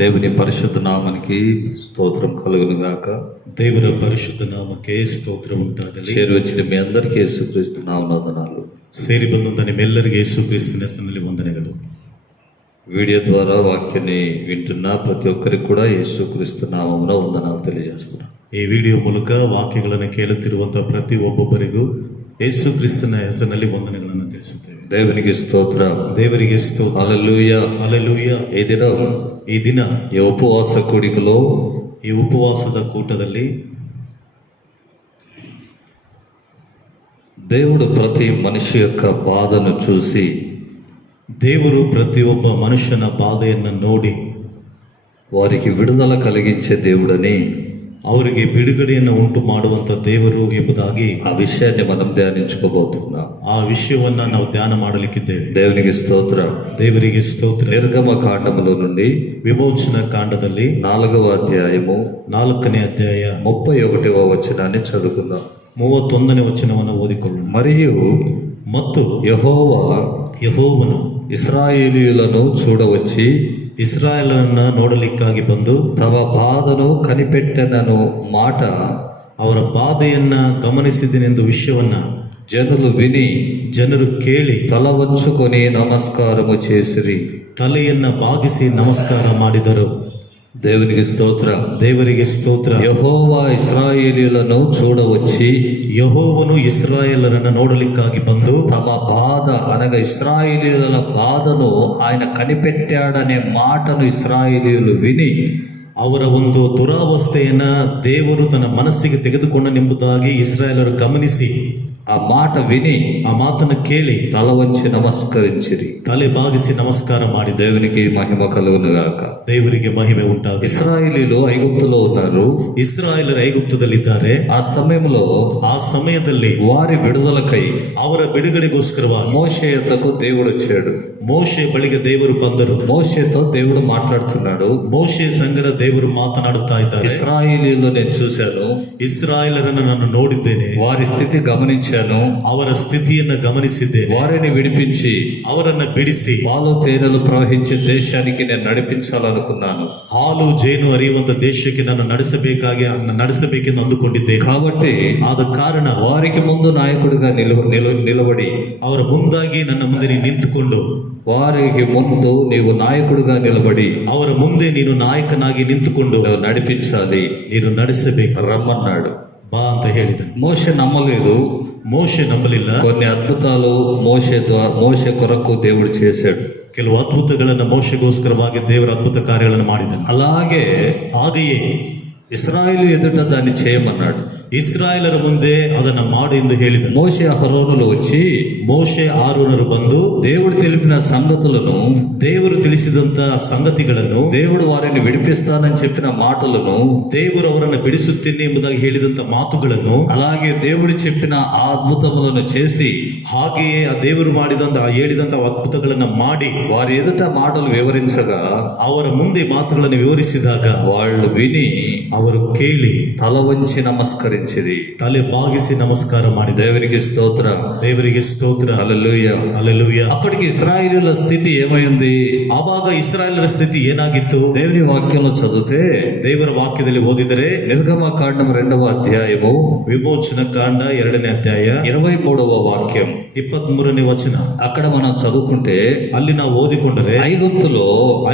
దేవుని పరిశుద్ధ నామానికి స్తోత్రం కలుగును గాక. ದೇವರ ಪರಿಶುದ್ಧ ನಾಮಕ್ಕೆ ಸ್ತೋತ್ರ ಉಂಟಾಗಲಿ. చేరి వచ్చిన మీ అందరికీ యేసుక్రీస్తు నామమున వందనాలు. ಸೇರಿ ಬಂದ ನಿಮ್ಮೆಲ್ಲರಿಗೆ ಯೇಸು ಕ್ರಿಸ್ತನ ಹೆಸರಿನಲ್ಲಿ ವಂದನೆಗಳು. వీడియో ద్వారా వాక్యాన్ని వింటున్న ప్రతి ఒక్కరికి కూడా యేసుక్రీస్తు నామమున వందనాలు తెలియజేస్తున్నాను. ಈ ವಿಡಿಯೋ ಮೂಲಕ ವಾಕ್ಯಗಳನ್ನು ಕೇಳುತ್ತಿರುವಂತಹ ಪ್ರತಿ ಒಬ್ಬೊಬ್ಬರಿಗೂ ಯೇಸು ಕ್ರಿಸ್ತನ ಹೆಸರಿನಲ್ಲಿ ವಂದನೆಗಳನ್ನು ತಿಳಿಸುತ್ತೇವೆ. దేవునికి స్తోత్రం. ದೇವರಿಗೆ ಸ್ತೋತ್ರ. హల్లెలూయా. ಹಲ್ಲೆಲೂಯಾ. ఈ ದಿನ ఈ ఉపవాస కూడికలో, ಈ ಉಪವಾಸದ ಕೂಟದಲ್ಲಿ దేవుడు ప్రతి మనిషి యొక్క బాధను చూసి, ದೇವರು ಪ್ರತಿಯೊಬ್ಬ ಮನುಷ್ಯನ ಬಾಧೆಯನ್ನು ನೋಡಿ వారికి విడుదల కలిగించే దేవుడని, ಅವರಿಗೆ ಬಿಡುಗಡೆಯನ್ನು ಉಂಟು ಮಾಡುವಂತ ದೇವರು ಎಂಬುದಾಗಿ ఆ విషయాన్ని మనం ధ్యానించుకోబోతున్నాం. ಆ ವಿಷಯವನ್ನ ನಾವು ಧ್ಯಾನ ಮಾಡಲಿಕ್ಕಿದ್ದೇವೆ. దేవునికి స్తోత్రం. ದೇವರಿಗೆ ಸ್ತೋತ್ರ. నిర్గమ కాండములో నుండి ವಿಮೋಚನ ಕಾಂಡದಲ್ಲಿ 4వ ಅಧ್ಯಾಯము 4ನೇ ಅಧ್ಯಾಯ 31వ వచనాన్ని చదువుకుందాం. 31ನೇ ವಚನವನ್ನು ಓದಿಕೊಳ್ಳೋಣ. మరియు ಮತ್ತು యెహోవా ఇశ్రాయేలీయులను చూడవచ్చి ಇಸ್ರಾಯೇಲರನ್ನ ನೋಡಲಿಕ್ಕಾಗಿ ಬಂದು తమ బాధను కనిపెట్టెనను మాట ಅವರ ಬಾಧೆಯನ್ನ ಗಮನಿಸಿದನೆಂದು ವಿಷಯವನ್ನ ಜನರು ಕೇಳಿ తల వంచుకొని నమస్కారము చేసిరి. ತಲೆಯನ್ನ ಬಾಗಿಸಿ ನಮಸ್ಕಾರ ಮಾಡಿದರು. దేవునికి స్తోత్రం. ದೇವರಿಗೆ ಸ್ತೋತ್ರ. యెహోవా ఇశ్రాయేలీయులను చూడవచ్చి, ಯೆಹೋವನು ಇಸ್ರಾಯೇಲರನ್ನ ನೋಡಲಿಕ್ಕಾಗಿ ಬಂದು తమ బాధ అనగా ఇశ్రాయేలీయుల బాధను ఆయన కనిపెట్టాడనే మాటను ఇశ్రాయేలీయులు విని, ಅವರ ಒಂದು ದುರಾವಸ್ಥೆಯನ್ನ ದೇವರು ತನ್ನ ಮನಸ್ಸಿಗೆ ತೆಗೆದುಕೊಂಡನೆಂಬುದಾಗಿ ಇಸ್ರಾಯೇಲರು ಗಮನಿಸಿ ఆ మాట విని ಆ ಮಾತನ್ನು ಕೇಳಿ తల వంచి నమస్కరించిరి. ತಲೆ ಬಾಗಿಸಿ ನಮಸ್ಕಾರ ಮಾಡಿ దేవునికి మహిమ కలుగును గాక. ದೇವರಿಗೆ ಮಹಿಮೆ ಉಂಟಾಗಲಿ. ఇశ్రాయేలీయులు ఐగుప్తులో ఉన్నారు. ಇಸ್ರಾಯೇಲರು ಐಗುಪ್ತದಲ್ಲಿದ್ದಾರೆ. ఆ సమయದಲ್ಲಿ వారి విడుదలకై, ಅವರ ಬಿಡುಗಡೆಗೋಸ್ಕರವಾಗಿ మోషే యొద్దకు దేవుడు వచ్చాడు. ಮೋಶೆ ಬಳಿಗೆ ದೇವರು ಬಂದರು. మోషేతో దేవుడు మాట్లాడుతున్నాడు. ಮೋಶೆ ಸಂಗಡ ದೇವರು ಮಾತನಾಡುತ್ತಾ ಇದ್ದಾರೆ. ఇశ్రాయేలీయులు నేను చూశాను, ಇಸ್ರಾಯೇಲರನ್ನು ನಾನು ನೋಡಿದ್ದೇನೆ, వారి స్థితి గమనించాను, ಅವರ ಸ್ಥಿತಿಯನ್ನು ಗಮನಿಸಿದ್ದೇನೆ, వారిని విడిపించి ಅವರನ್ನ ಬಿಡಿಸಿ పాలు తేనెలు ప్రవహించే దేశానికి నేను నడిపించాలనుకున్నాను. ಹಾಲು ಜೇನು ಹರಿಯುವಂತ ದೇಶಕ್ಕೆ ನಾನು ನಡೆಸಬೇಕೆಂದು ಅಂದುಕೊಂಡಿದ್ದೇನೆ. కాబట్టి ಆದ ಕಾರಣ వారికి ముందు నాయకుడిగా నిలబడి, ಅವರ ಮುಂದಾಗಿ ನನ್ನ ಮುಂದೆ ನೀನು ನಿಂತುಕೊಂಡು, వారికి ముందు నీవు నాయకుడిగా నిలబడి, ಅವರ ಮುಂದೆ ನೀನು ನಾಯಕನಾಗಿ ನಿಂತುಕೊಂಡು నువ్వు నడిపించాలి, ನೀನು ನಡೆಸಬೇಕು, రమ్మన్నాడు. ಬಾ ಅಂತ ಹೇಳಿದನು. మోషే నమ్మలేదు. ಮೋಶೆ ನಂಬಲಿಲ್ಲ. కొన్ని అద్భుతాలు మోషే కొరకు దేవుడు చేశాడు. ಕೆಲವು ಅದ್ಭುತಗಳನ್ನು ಮೋಶೆಗೋಸ್ಕರವಾಗಿ ದೇವರ ಅದ್ಭುತ ಕಾರ್ಯಗಳನ್ನು ಮಾಡಿದನು. ಹಾಗೆಯೇ ఇశ్రాయేలు ఎదుట దాన్ని చేయమన్నాడు. ಇಸ್ರಾಯೇಲರ ಮುಂದೆ ಅದನ್ನ ಮಾಡು ಎಂದು ಹೇಳಿದನು. మోషే అహరోనులు వచ్చి, ಮೋಶೆ ಆರೋನರು ಬಂದು దేవుడు తెలిపిన సంగతులను, ದೇವರು ತಿಳಿಸಿದಂತ ಸಂಗತಿಗಳನ್ನು, దేవుడు వారిని విడిపిస్తానని చెప్పిన మాటలను, ದೇವರು ಅವರನ್ನು ಬಿಡಿಸುತ್ತೇನೆ ಎಂಬುದಾಗಿ ಹೇಳಿದಂತ ಮಾತುಗಳನ್ನು, అలాగే దేవుడు చెప్పిన ఆ అద్భుతములను చేసి, ಹಾಗೆಯೇ ಆ ದೇವರು ಹೇಳಿದಂತ ಅದ್ಭುತಗಳನ್ನ ಮಾಡಿ వారి ఎదుట మాటలు వివరించగా, ಅವರ ಮುಂದೆ ಮಾತುಗಳನ್ನು ವಿವರಿಸಿದಾಗ వాళ్ళు విని ಅವರು ಕೇಳಿ తల వంచి నమస్కరించిరి. ತಲೆ ಬಾಗಿಸಿ ನಮಸ್ಕಾರ ಮಾಡಿ. దేవునికి స్తోత్రం. ದೇವರಿಗೆ ಸ್ತೋತ್ರ. హల్లెలూయా. ಹಲ್ಲೆಲೂಯಾ. అప్పటికి ఇశ్రాయేలీయుల స్థితి ఏమైంది? ಆವಾಗ ಇಸ್ರಾಯೇಲರ ಸ್ಥಿತಿ ಏನಾಗಿತ್ತು? దేవుని వాక్యంలో చదివితే, ದೇವರ ವಾಕ್ಯದಲ್ಲಿ ಓದಿದರೆ నిర్గమ కాండం 2వ ಅಧ್ಯಾಯము ವಿಮೋಚನ ಕಾಂಡ 2ನೇ ಅಧ್ಯಾಯ 23వ వాక్యం 23ನೇ ವಚನ. అక్కడ మనం చదువుకుంటే, ಅಲ್ಲಿ ನಾವು ಓದಿಕೊಂಡರೆ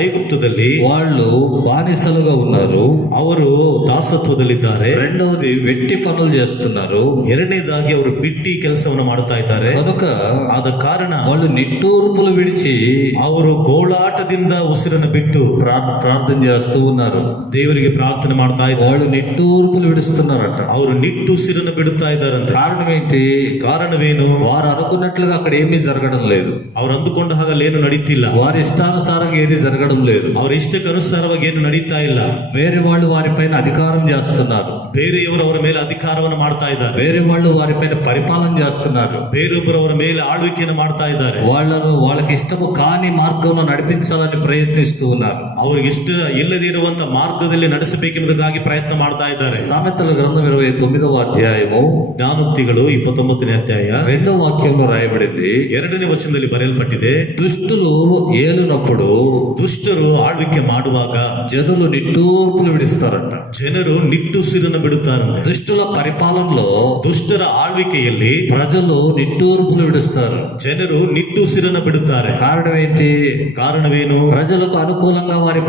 ಐಗುಪ್ತದಲ್ಲಿ వాళ్ళు బానిసలుగా ఉన్నారు. ಅವರು ದಾಸತ್ವದಲ್ಲಿದ್ದಾರೆ. రెండవది వెట్టి పనులు చేస్తున్నారు. ಎರಡನೇದಾಗಿ ಅವರು ಬಿಟ್ಟಿ ಕೆಲಸವನ್ನು ಮಾಡ್ತಾ ಇದ್ದಾರೆ. కనుక ಆದ ಕಾರಣ వాళ్ళు నిట్టూర్పులు విడిచి ಅವರು ಗೋಳಾಟದಿಂದ ಉಸಿರನ್ನು ಬಿಟ್ಟು ప్రార్థన చేస్తూ ఉన్నారు. ದೇವರಿಗೆ ಪ್ರಾರ್ಥನೆ ಮಾಡ್ತಾ ಇದ್ದಾರೆ. వాళ్ళు నిట్టూర్పులు విడుస్తున్నారట. ಅವರು ನಿಟ್ಟುಸಿರನ್ನು ಬಿಡುತ್ತಾ ಇದ್ದಾರಂತೆ. కారణం ఏంటి? ಕಾರಣವೇನು? వారు అనుకున్నట్లుగా అక్కడ ఏమీ జరగడం లేదు. ಅವರು ಅಂದುಕೊಂಡ ಹಾಗಲ್ಲಿ ಏನು ನಡೀತಿಲ್ಲ. వారి ఇష్టానుసారంగా ఏది జరగడం లేదు. ಅವರ ಇಷ್ಟಕ್ಕೆ ಅನುಸಾರವಾಗಿ ಏನು ನಡೀತಾ ಇಲ್ಲ. వేరే వాళ్ళు వారిపైన అధికారం చేస్తున్నారు. ಬೇರೆಯವರು ಅವರ ಮೇಲೆ ಅಧಿಕಾರವನ್ನು ಮಾಡ್ತಾ ಇದ್ದಾರೆ. వేరే వాళ్ళు వారిపైన పరిపాలన చేస్తున్నారు. ಬೇರೊಬ್ಬರು ಅವರ ಮೇಲೆ ಆಳ್ವಿಕೆಯನ್ನು ಮಾಡ್ತಾ ಇದ್ದಾರೆ. వాళ్ళకి ఇష్టము కాని మార్గంలో నడిపించాలని ప్రయత్నిస్తూ ఉన్నారు. ಅವ್ರಿಗೆ ಇಷ್ಟ ಇಲ್ಲದಿರುವಂತ ಮಾರ್ಗದಲ್ಲಿ ನಡೆಸಬೇಕೆಂಬುದಕ್ಕಾಗಿ ಪ್ರಯತ್ನ ಮಾಡ್ತಾ ಇದ್ದಾರೆ. సామెతల గ్రంథం 29వ అధ్యాయము ಜ್ಞಾನೋಕ್ತಿಗಳು 29ನೇ ಅಧ್ಯಾಯ 2వ వాక్యంలో రాయబడింది. 2ನೇ ವಚನದಲ್ಲಿ ಬರೆಯಲ್ಪಟ್ಟಿದೆ, దుష్టులు ఏలునప్పుడు ದುಷ್ಟರು ಆಳ್ವಿಕೆ ಮಾಡುವಾಗ జనులు నిట్టూర్పులు విడిస్తారంట. ಜನರು ನಿಟ್ಟುಸಿರನ್ನು ಬಿಡುತ್ತಾರಂತೆ. దుష్టుల పరిపాలనలో ದುಷ್ಟರ ಆಳ್ವಿಕೆಯಲ್ಲಿ ప్రజలు నిట్టూర్పులు విడుస్తారు. ಜನರು ನಿಟ್ಟುಸಿರನ್ನು ಬಿಡುತ್ತಾರೆ. కారణం ఏంటి? ಕಾರಣವೇನು? ప్రజలకు అనుకూలంగా వారి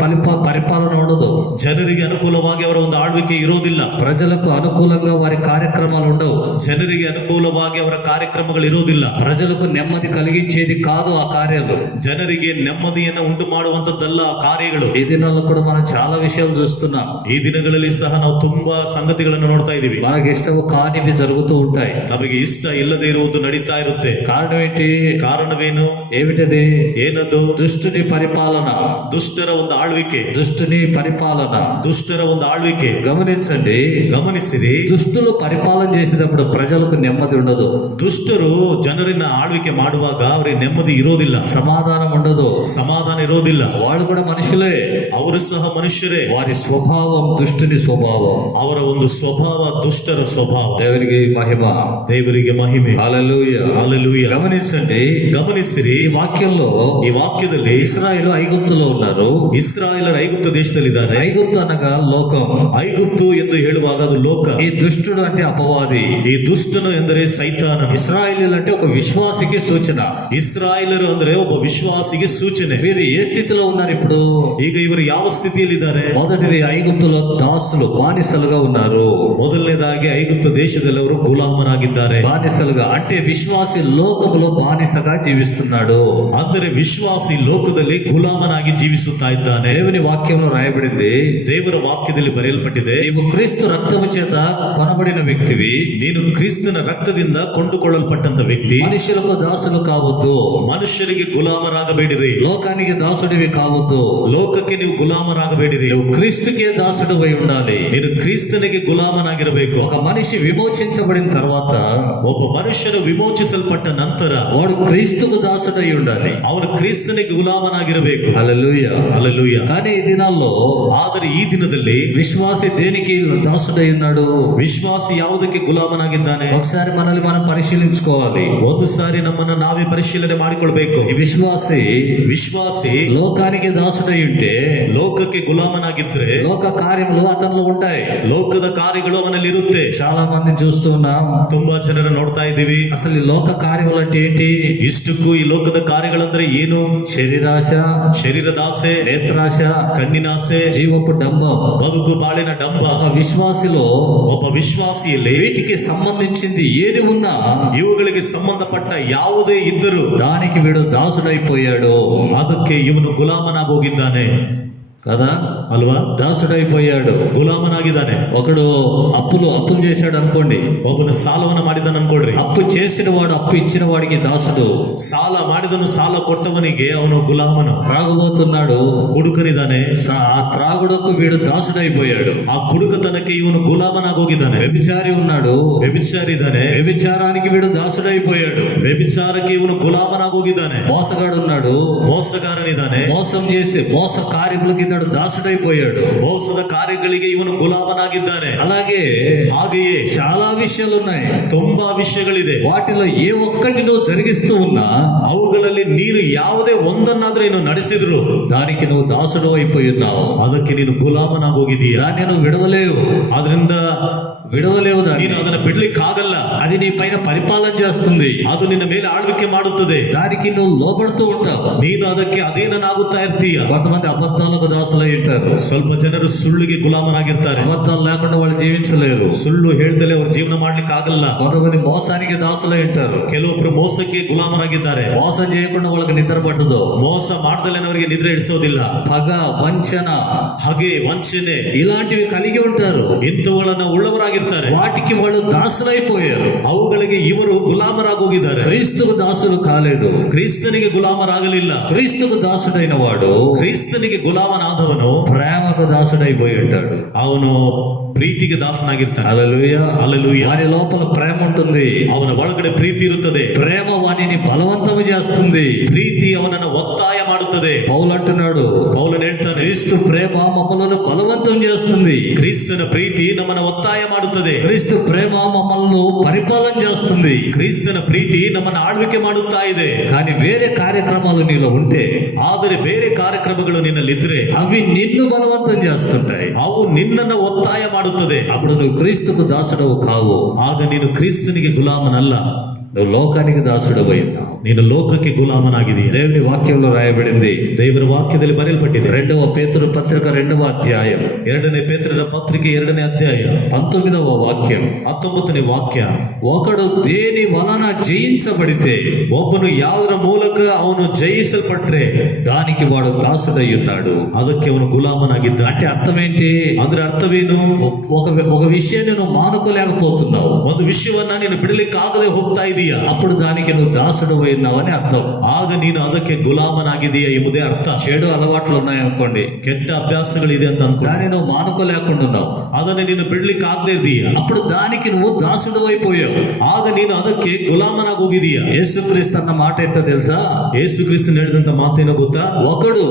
పరిపాలన ఉండదు. ಜನರಿಗೆ ಅನುಕೂಲವಾಗಿ ಅವರ ಒಂದು ಆಳ್ವಿಕೆ ಇರೋದಿಲ್ಲ. ప్రజలకు అనుకూలంగా వారి కార్యక్రమాలు ఉండవు. ಜನರಿಗೆ ಅನುಕೂಲವಾಗಿ ಅವರ ಕಾರ್ಯಕ್ರಮಗಳು ಇರೋದಿಲ್ಲ. ప్రజలకు నెమ్మది కలిగించేది కాదు ఆ కార్యాలు. ಜನರಿಗೆ ನೆಮ್ಮದಿಯನ್ನು ಉಂಟು ಮಾಡುವಂತದ್ದಲ್ಲ ಆ ಕಾರ್ಯಗಳು. ఈ దినాల్లో కూడా మనం చాలా విషయాలు చూస్తున్నాం. ಈ ದಿನಗಳಲ್ಲಿ ಸಹ ನಾವು ತುಂಬಾ ಸಂಗತಿಗಳನ್ನು ನೋಡ್ತಾ ಇದೀವಿ. మనకి ఇష్టము కానివి జరుగుతూ ఉంటాయి. ನಮಗೆ ಇಷ್ಟ ಇಲ್ಲದೆ ಇರುವುದು ನಡೀತಾ ಇರುತ್ತೆ. కారణం ఏంటి? ಕಾರಣವೇನು? ఏమిటది? ಏನದು? దుష్టుని పరిపాలన. ದುಷ್ಟರ ಒಂದು ಆಳ್ವಿಕೆ. దుష్టుని పరిపాలన. ದುಷ್ಟರ ಒಂದು ಆಳ್ವಿಕೆ. గమనించండి, ಗಮನಿಸಿರಿ. దుష్టులు పరిపాలన చేసేటప్పుడు ప్రజలకు నెమ్మది ఉండదు. ದುಷ್ಟರು ಜನರನ್ನ ಆಳ್ವಿಕೆ ಮಾಡುವಾಗ ಅವರಿಗೆ ನೆಮ್ಮದಿ ಇರೋದಿಲ್ಲ, సమాధానం ఉండదు, ಸಮಾಧಾನ ಇರೋದಿಲ್ಲ. వాళ్ళు కూడా మనుషులే. ಅವರು ಸಹ ಮನುಷ್ಯರೇ. వారి స్వభావం దుష్టుని స్వభావం. ಅವರ ಒಂದು ಸ್ವಭಾವ ದುಷ್ಟರ ಸ್ವಭಾವ. దేవునికి మహిమ. ದೇವರಿಗೆ ಮಹಿಮೆ. హల్లెలూయా. ಹಲ್ಲೆಲೂಯಾ. గమనించండి, ಗಮನಿಸಿರಿ. ఈ వాక్యంలో ಈ ವಾಕ್ಯದಲ್ಲಿ ఇశ్రాయేలు ఐగుప్తులో ఉన్నారు. ಇಸ್ರಾಯೇಲರ ಐಗುಪ್ತ ದೇಶದಲ್ಲಿದ್ದಾರೆ. ఐగుప్తు అనగా లోకం. ಐಗುಪ್ತು ಎಂದು ಹೇಳುವಾಗ ಅದು ಲೋಕ. ఈ దుష్టుడు అంటే అపవాది. ಈ ದುಷ್ಟನು ಎಂದರೆ ಸೈತಾನ. ఇశ్రాయేలీయులు అంటే ఒక విశ్వాసికి సూచన. ಇಸ್ರಾಯೇಲರು ಅಂದ್ರೆ ಒಬ್ಬ ವಿಶ್ವಾಸಿಗೆ ಸೂಚನೆ. వీరు ఏ స్థితిలో ఉన్నారు ఇప్పుడు? ಈಗ ಇವರು ಯಾವ ಸ್ಥಿತಿಯಲ್ಲಿದ್ದಾರೆ? మొదటిది ఐగుప్తులో దాసులు, బానిసలుగా ఉన్నారు. ಮೊದಲನೇದಾಗಿ ಐಗುಪ್ತ ದೇಶದಲ್ಲಿ ಅವರು ಗುಲಾಮರಾಗಿದ್ದಾರೆ. బానిసలుగా అంటే విశ్వాసి లోకములో బానిసగా జీవిస్తున్నాడు. ಅಂದರೆ ವಿಶ್ವಾಸಿ ಲೋಕದಲ್ಲಿ ಗುಲಾಮನಾಗಿ ಜೀವಿಸುತ್ತಾ ಇದ್ದಾನೆ. దేవుని వాక్యంలో రాయబడింది, ದೇವರ ವಾಕ್ಯದಲ್ಲಿ ಬರೆಯಲ್ಪಟ್ಟಿದೆ, నీవు క్రీస్తు రక్తము చేత కొనబడిన వ్యక్తివి. ನೀನು ಕ್ರಿಸ್ತನ ರಕ್ತದಿಂದ ಕೊಂಡುಕೊಳ್ಳಲ್ಪಟ್ಟಂತ ವ್ಯಕ್ತಿ. మనుషులకు దాసులు కావద్దు. ಮನುಷ್ಯರಿಗೆ ಗುಲಾಮರಾಗಬೇಡಿರಿ. లోకానికి దాసుడివి కావద్దు. ಲೋಕಕ್ಕೆ ನೀವು ಗುಲಾಮರಾಗಬೇಡಿರಿ. నువ్వు క్రీస్తుకే దాసుడు అయి ఉండాలి. ನೀನು ಕ್ರಿಸ್ತನಿಗೆ ಗುಲಾಮನಾಗಿರಬೇಕು. ఒక మనిషి విమోచించబడిన తర్వాత ಒಬ್ಬ ಮನುಷ್ಯನು ವಿಮೋಚಿಸಲ್ಪಟ್ಟ ನಂತರ వాడు క్రీస్తుకు దాసుడు అయి ఉండాలి. ಅವನು ಕ್ರಿಸ್ತನಿಗೆ ಗುಲಾಮನಾಗಿರಬೇಕು. హల్లెలూయా. ಹಲ್ಲೆಲೂಯಾ. కానీ ఈ దినాల్లో ಆದರೆ ಈ ದಿನದಲ್ಲಿ విశ్వాసి దేనికి దాసుడై ఉన్నాడు? ವಿಶ್ವಾಸಿ ಯಾವುದಕ್ಕೆ ಗುಲಾಮನಾಗಿದ್ದಾನೆ? ఒకసారి మనల్ని మనం పరిశీలించుకోవాలి. ಒಂದು ಸಾರಿ ನಮ್ಮನ್ನ ನಾವೇ ಪರಿಶೀಲನೆ ಮಾಡಿಕೊಳ್ಬೇಕು. ఈ విశ్వాసి ಲೋಕಾనికి దాసుడై ఉంటే ಲೋಕಕ್ಕೆ ಗುಲಾಮನಾಗಿದ್ರೆ లోక కార్యములు అతనిలో ఉంటాయి. ಲೋಕದ ಕಾರ್ಯಗಳು ಅವನಲ್ಲಿ ಇರುತ್ತೆ. చాలా మందిని చూస్తూ ఉన్నాం. ತುಂಬಾ ಜನರ ನೋಡ್ತಾ ಇದ್ದೀವಿ. అసలు ఈ లోక కార్యములు అంటే ఏంటి? ಇಷ್ಟಕ್ಕೂ ಈ ಲೋಕದ ಕಾರ್ಯಗಳಂದ್ರೆ ಏನು? శరీరాశ, ಶರೀರದಾಸೆ, నేత్రాశ, ಕಣ್ಣಿನಾಸೆ, జీవపు డంబం. ಬದುಕು ಬಾಳಿನ ಡಂಬ. ఒక విశ్వాసిలో ಒಬ್ಬ ವಿಶ್ವಾಸಿಯಲ್ಲಿ వీటికి సంబంధించింది ఏది ఉన్నా ಇವುಗಳಿಗೆ ಸಂಬಂಧಪಟ್ಟ ಯಾವುದೇ ಇದ್ದರೂ దానికి వీడు దాసుడైపోయాడు. ಅದಕ್ಕೆ ಇವನು ಗುಲಾಮನಾಗಿ ಹೋಗಿದ್ದಾನೆ కదా, ಅಲ್ವಾ? దాసుడైపోయాడు. ಗುಲಾಮನಾಗಿದ್ದಾನೆ. ఒకడు అప్పులు చేశాడు అనుకోండి. ಒಬ್ಬನು ಸಾಲವನ್ನ ಮಾಡಿದಾನ ಅನ್ಕೊಳ್ರಿ. అప్పు చేసిన వాడు అప్పు ఇచ్చిన వాడికి దాసుడు. ಸಾಲ ಮಾಡಿದನು ಸಾಲ ಕೊಟ್ಟವನಿಗೆ ಅವನು ಗುಲಾಮನು. త్రాగుబోతున్నాడు, ಕುಡುಕನಿದ್ದಾನೆ. ఆ త్రాగుడకు వీడు దాసుడైపోయాడు. ಆ ಕುಡುಕತನಕ್ಕೆ ಇವನು ಗುಲಾಮನಾಗಿ ಹೋಗಿದ್ದಾನೆ. వ్యభిచారి ఉన్నాడు, ವ್ಯಭಿಚಾರಿ ಇದ್ದಾನೆ. వ్యభిచారానికి వీడు దాసుడైపోయాడు. ವ್ಯಭಿಚಾರಕ್ಕೆ ಇವನು ಗುಲಾಮನಾಗಿ ಹೋಗಿದ್ದಾನೆ. మోసగాడు ఉన్నాడు, ಮೋಸಗಾರನಿದ್ದಾನೆ. మోసం చేసి మోస కార్యములకి ఇతడు దాసుడైపోయాడు. ಮೋಸದ ಕಾರ್ಯಗಳಿಗೆ ಇವನು ಗುಲಾಮನಾಗಿದ್ದಾನೆ. అలాగే ಹಾಗೆಯೇ చాలా విషయాలు ఉన్నాయి. ತುಂಬಾ ವಿಷಯಗಳಿದೆ. వాటిలో ఏ ఒక్కటి నువ్వు జరిగిస్తూ ఉన్నా ಅವುಗಳಲ್ಲಿ ನೀನು ಯಾವುದೇ ಒಂದನ್ನಾದ್ರೂ ನೀನು ನಡೆಸಿದ್ರು దానికి నువ్వు దాసుడు అయిపోయి ఉన్నావు. ಅದಕ್ಕೆ ನೀನು ಗುಲಾಮನಾಗಿ ಹೋಗಿದೀಯ. దాన్ని నువ్వు విడవలేవు. ಆದ್ರಿಂದ దాన్ని. ನೀನು ಅದನ್ನ ಬಿಡ್ಲಿಕ್ಕಾಗಲ್ಲ. అది నీ పైన పరిపాలన చేస్తుంది. ಅದು ನಿನ್ನ ಮೇಲೆ ಆಳ್ವಿಕೆ ಮಾಡುತ್ತದೆ. దానికి నువ్వు లోబడుతూ ఉంటావు. ನೀನು ಅದಕ್ಕೆ ಅಧೀನನಾಗುತ್ತಾ ಇರ್ತೀಯ. కొంతమంది అబద్ధాలకు దాసులై ఉంటారు. ಸ್ವಲ್ಪ ಜನರು ಸುಳ್ಳಿಗೆ ಗುಲಾಮರಾಗಿರ್ತಾರೆ. అబద్ధాలు లేకుండా వాళ్ళు జీవించలేరు. ಸುಳ್ಳು ಹೇಳ್ದಲೆ ಅವ್ರು ಜೀವನ ಮಾಡ್ಲಿಕ್ಕೆ ಆಗಲ್ಲ. కొంతమంది మోసానికి దాసులై ఉంటారు. ಕೆಲವೊಬ್ರು ಮೋಸಕ್ಕೆ ಗುಲಾಮರಾಗಿದ್ದಾರೆ. మోసం చేయకుండా వాళ్ళకి నిద్ర పట్టదు. ಮೋಸ ಮಾಡ್ದಲೆ ಅವರಿಗೆ ನಿದ್ರೆ ಇಡಿಸೋದಿಲ್ಲ. పగ, వంచన, ಹಾಗೆ ವಂಚನೆ ఇలాంటివి కలిగి ఉంటారు. ಇಂಥವುಗಳನ್ನ ಉಳ್ಳವರಾಗಿರ್ತಾರೆ. వాటికి వాళ్ళు దాసులైపోయారు. ಅವುಗಳಿಗೆ ಇವರು ಗುಲಾಮರಾಗಿ ಹೋಗಿದ್ದಾರೆ. క్రీస్తుకు దాసులు కాలేదు. ಕ್ರಿಸ್ತನಿಗೆ ಗುಲಾಮರಾಗಲಿಲ್ಲ. క్రీస్తుకు దాసుడైన వాడు ಕ್ರಿಸ್ತನಿಗೆ ಗುಲಾಮನಾದವನು ప్రేమ ప్రేమకు దాసుడైపోయి ఉంటాడు. ಅವನು ಪ್ರೀತಿಗೆ ದಾಸನಾಗಿರ್ತಾನೆ. హల్లెలూయా. హల్లెలూయా. వాని లోపల ప్రేమ ఉంటుంది. ಅವನ ಒಳಗಡೆ ಪ್ರೀತಿ ಇರುತ್ತದೆ. ప్రేమ వానిని బలవంతము చేస్తుంది. ಪ್ರೀತಿ ಅವನನ್ನು ಒತ್ತಾಯ ಮಾಡುತ್ತದೆ. పౌలు అంటున్నాడు, ಪೌಲನು ಹೇಳ್ತಾನೆ, క్రీస్తు ప్రేమ మమ్మలను బలవంతం చేస్తుంది. ಕ್ರಿಸ್ತನ ಪ್ರೀತಿ ನಮ್ಮನ್ನು ಒತ್ತಾಯ ಮಾಡುತ್ತದೆ. క్రీస్తు ప్రేమ మమ్మల్ని పరిపాలన చేస్తుంది. ಕ್ರಿಸ್ತನ ಪ್ರೀತಿ ನಮ್ಮನ್ನು ಆಳ್ವಿಕೆ ಮಾಡುತ್ತಾ ಇದೆ. కానీ వేరే కార్యక్రమాలు నీలో ఉంటే ಆದರೆ ಬೇರೆ ಕಾರ್ಯಕ್ರಮಗಳು ನಿನ್ನಲ್ಲಿದ್ರೆ అవి నిన్ను బలవంతం చేస్తుంటాయి. ಅವು ನಿನ್ನನ್ನು ಒತ್ತಾಯ ಮಾಡುತ್ತದೆ. అప్పుడు నువ్వు క్రీస్తుకు దాసుడవు కావు. ಆಗ ನೀನು ಕ್ರಿಸ್ತನಿಗೆ ಗುಲಾಮನಲ್ಲ, నువ్వు లోకానికి దాసుడవు ఉన్నావు. ನೀನು ಲೋಕಕ್ಕೆ ಗುಲಾಮನಾಗಿದೆಯಾ. దేవుని వాక్యంలో రాయబడింది, ದೇವರ ವಾಕ್ಯದಲ್ಲಿ ಬರೆಯಲ್ಪಟ್ಟಿದೆ. 2వ పేతురు పత్రిక 2వ అధ్యాయం 2ನೇ ಪೇತ್ರನ ಪತ್ರಿಕೆ 2ನೇ ಅಧ್ಯಾಯ 19వ వాక్యం. 19ನೇ ವಾಕ್ಯ. ఒకడు దేని వలన జయించబడితే ಒಬ್ಬನು ಯಾವುದರ ಮೂಲಕ ಅವನು ಜಯಿಸಲ್ಪಟ್ರೆ దానికి వాడు దాసుడై ఉన్నాడు. ಅದಕ್ಕೆ ಅವನು ಗುಲಾಮನಾಗಿದ್ದ. అంటే అర్థం ఏంటి? ಅಂದ್ರೆ ಅರ್ಥವೇನು? ఒక విషయాన్ని నువ్వు మానుకోలేకపోతున్నావు, ಒಂದು ವಿಷಯವನ್ನ ನೀನು ಬಿಡಲಿಕ್ಕಾಗದೆ ಹೋಗ್ತಾ ಇದೀಯಾ, అప్పుడు దానికి నువ్వు దాసుడు అయినావని అర్థం. ಆಗ ನೀನು ಅದಕ್ಕೆ ಗುಲಾಮನಾಗಿದೀಯಾ ಎಂಬುದೇ ಅರ್ಥ. చెడు అలవాట్లు ఉన్నాయనుకోండి, ಕೆಟ್ಟ ಅಭ್ಯಾಸಗಳಿದೆ ಅಂತ ಅನ್ಕೋ, దాన్ని నువ్వు మానుకోలేకుండా ఉన్నావు, ಅದನ್ನ ನೀನು ಬಿಡ್ಲಿಕ್ಕೆ ಆಗದೆ ಇದೀಯಾ, అప్పుడు దానికి నువ్వు దాసుడు అయిపోయావు. ಆಗ ನೀನು ಅದಕ್ಕೆ ಗುಲಾಮನಾಗಿ ಹೋಗಿದೀಯಾ. యేసుక్రీస్తు అన్న మాట ఏంటో తెలుసా? ಯೇಸು ಕ್ರಿಸ್ತನು ಹೇಳಿದಂತ ಮಾತೇನೋ ಗೊತ್ತಾ? ఒకడు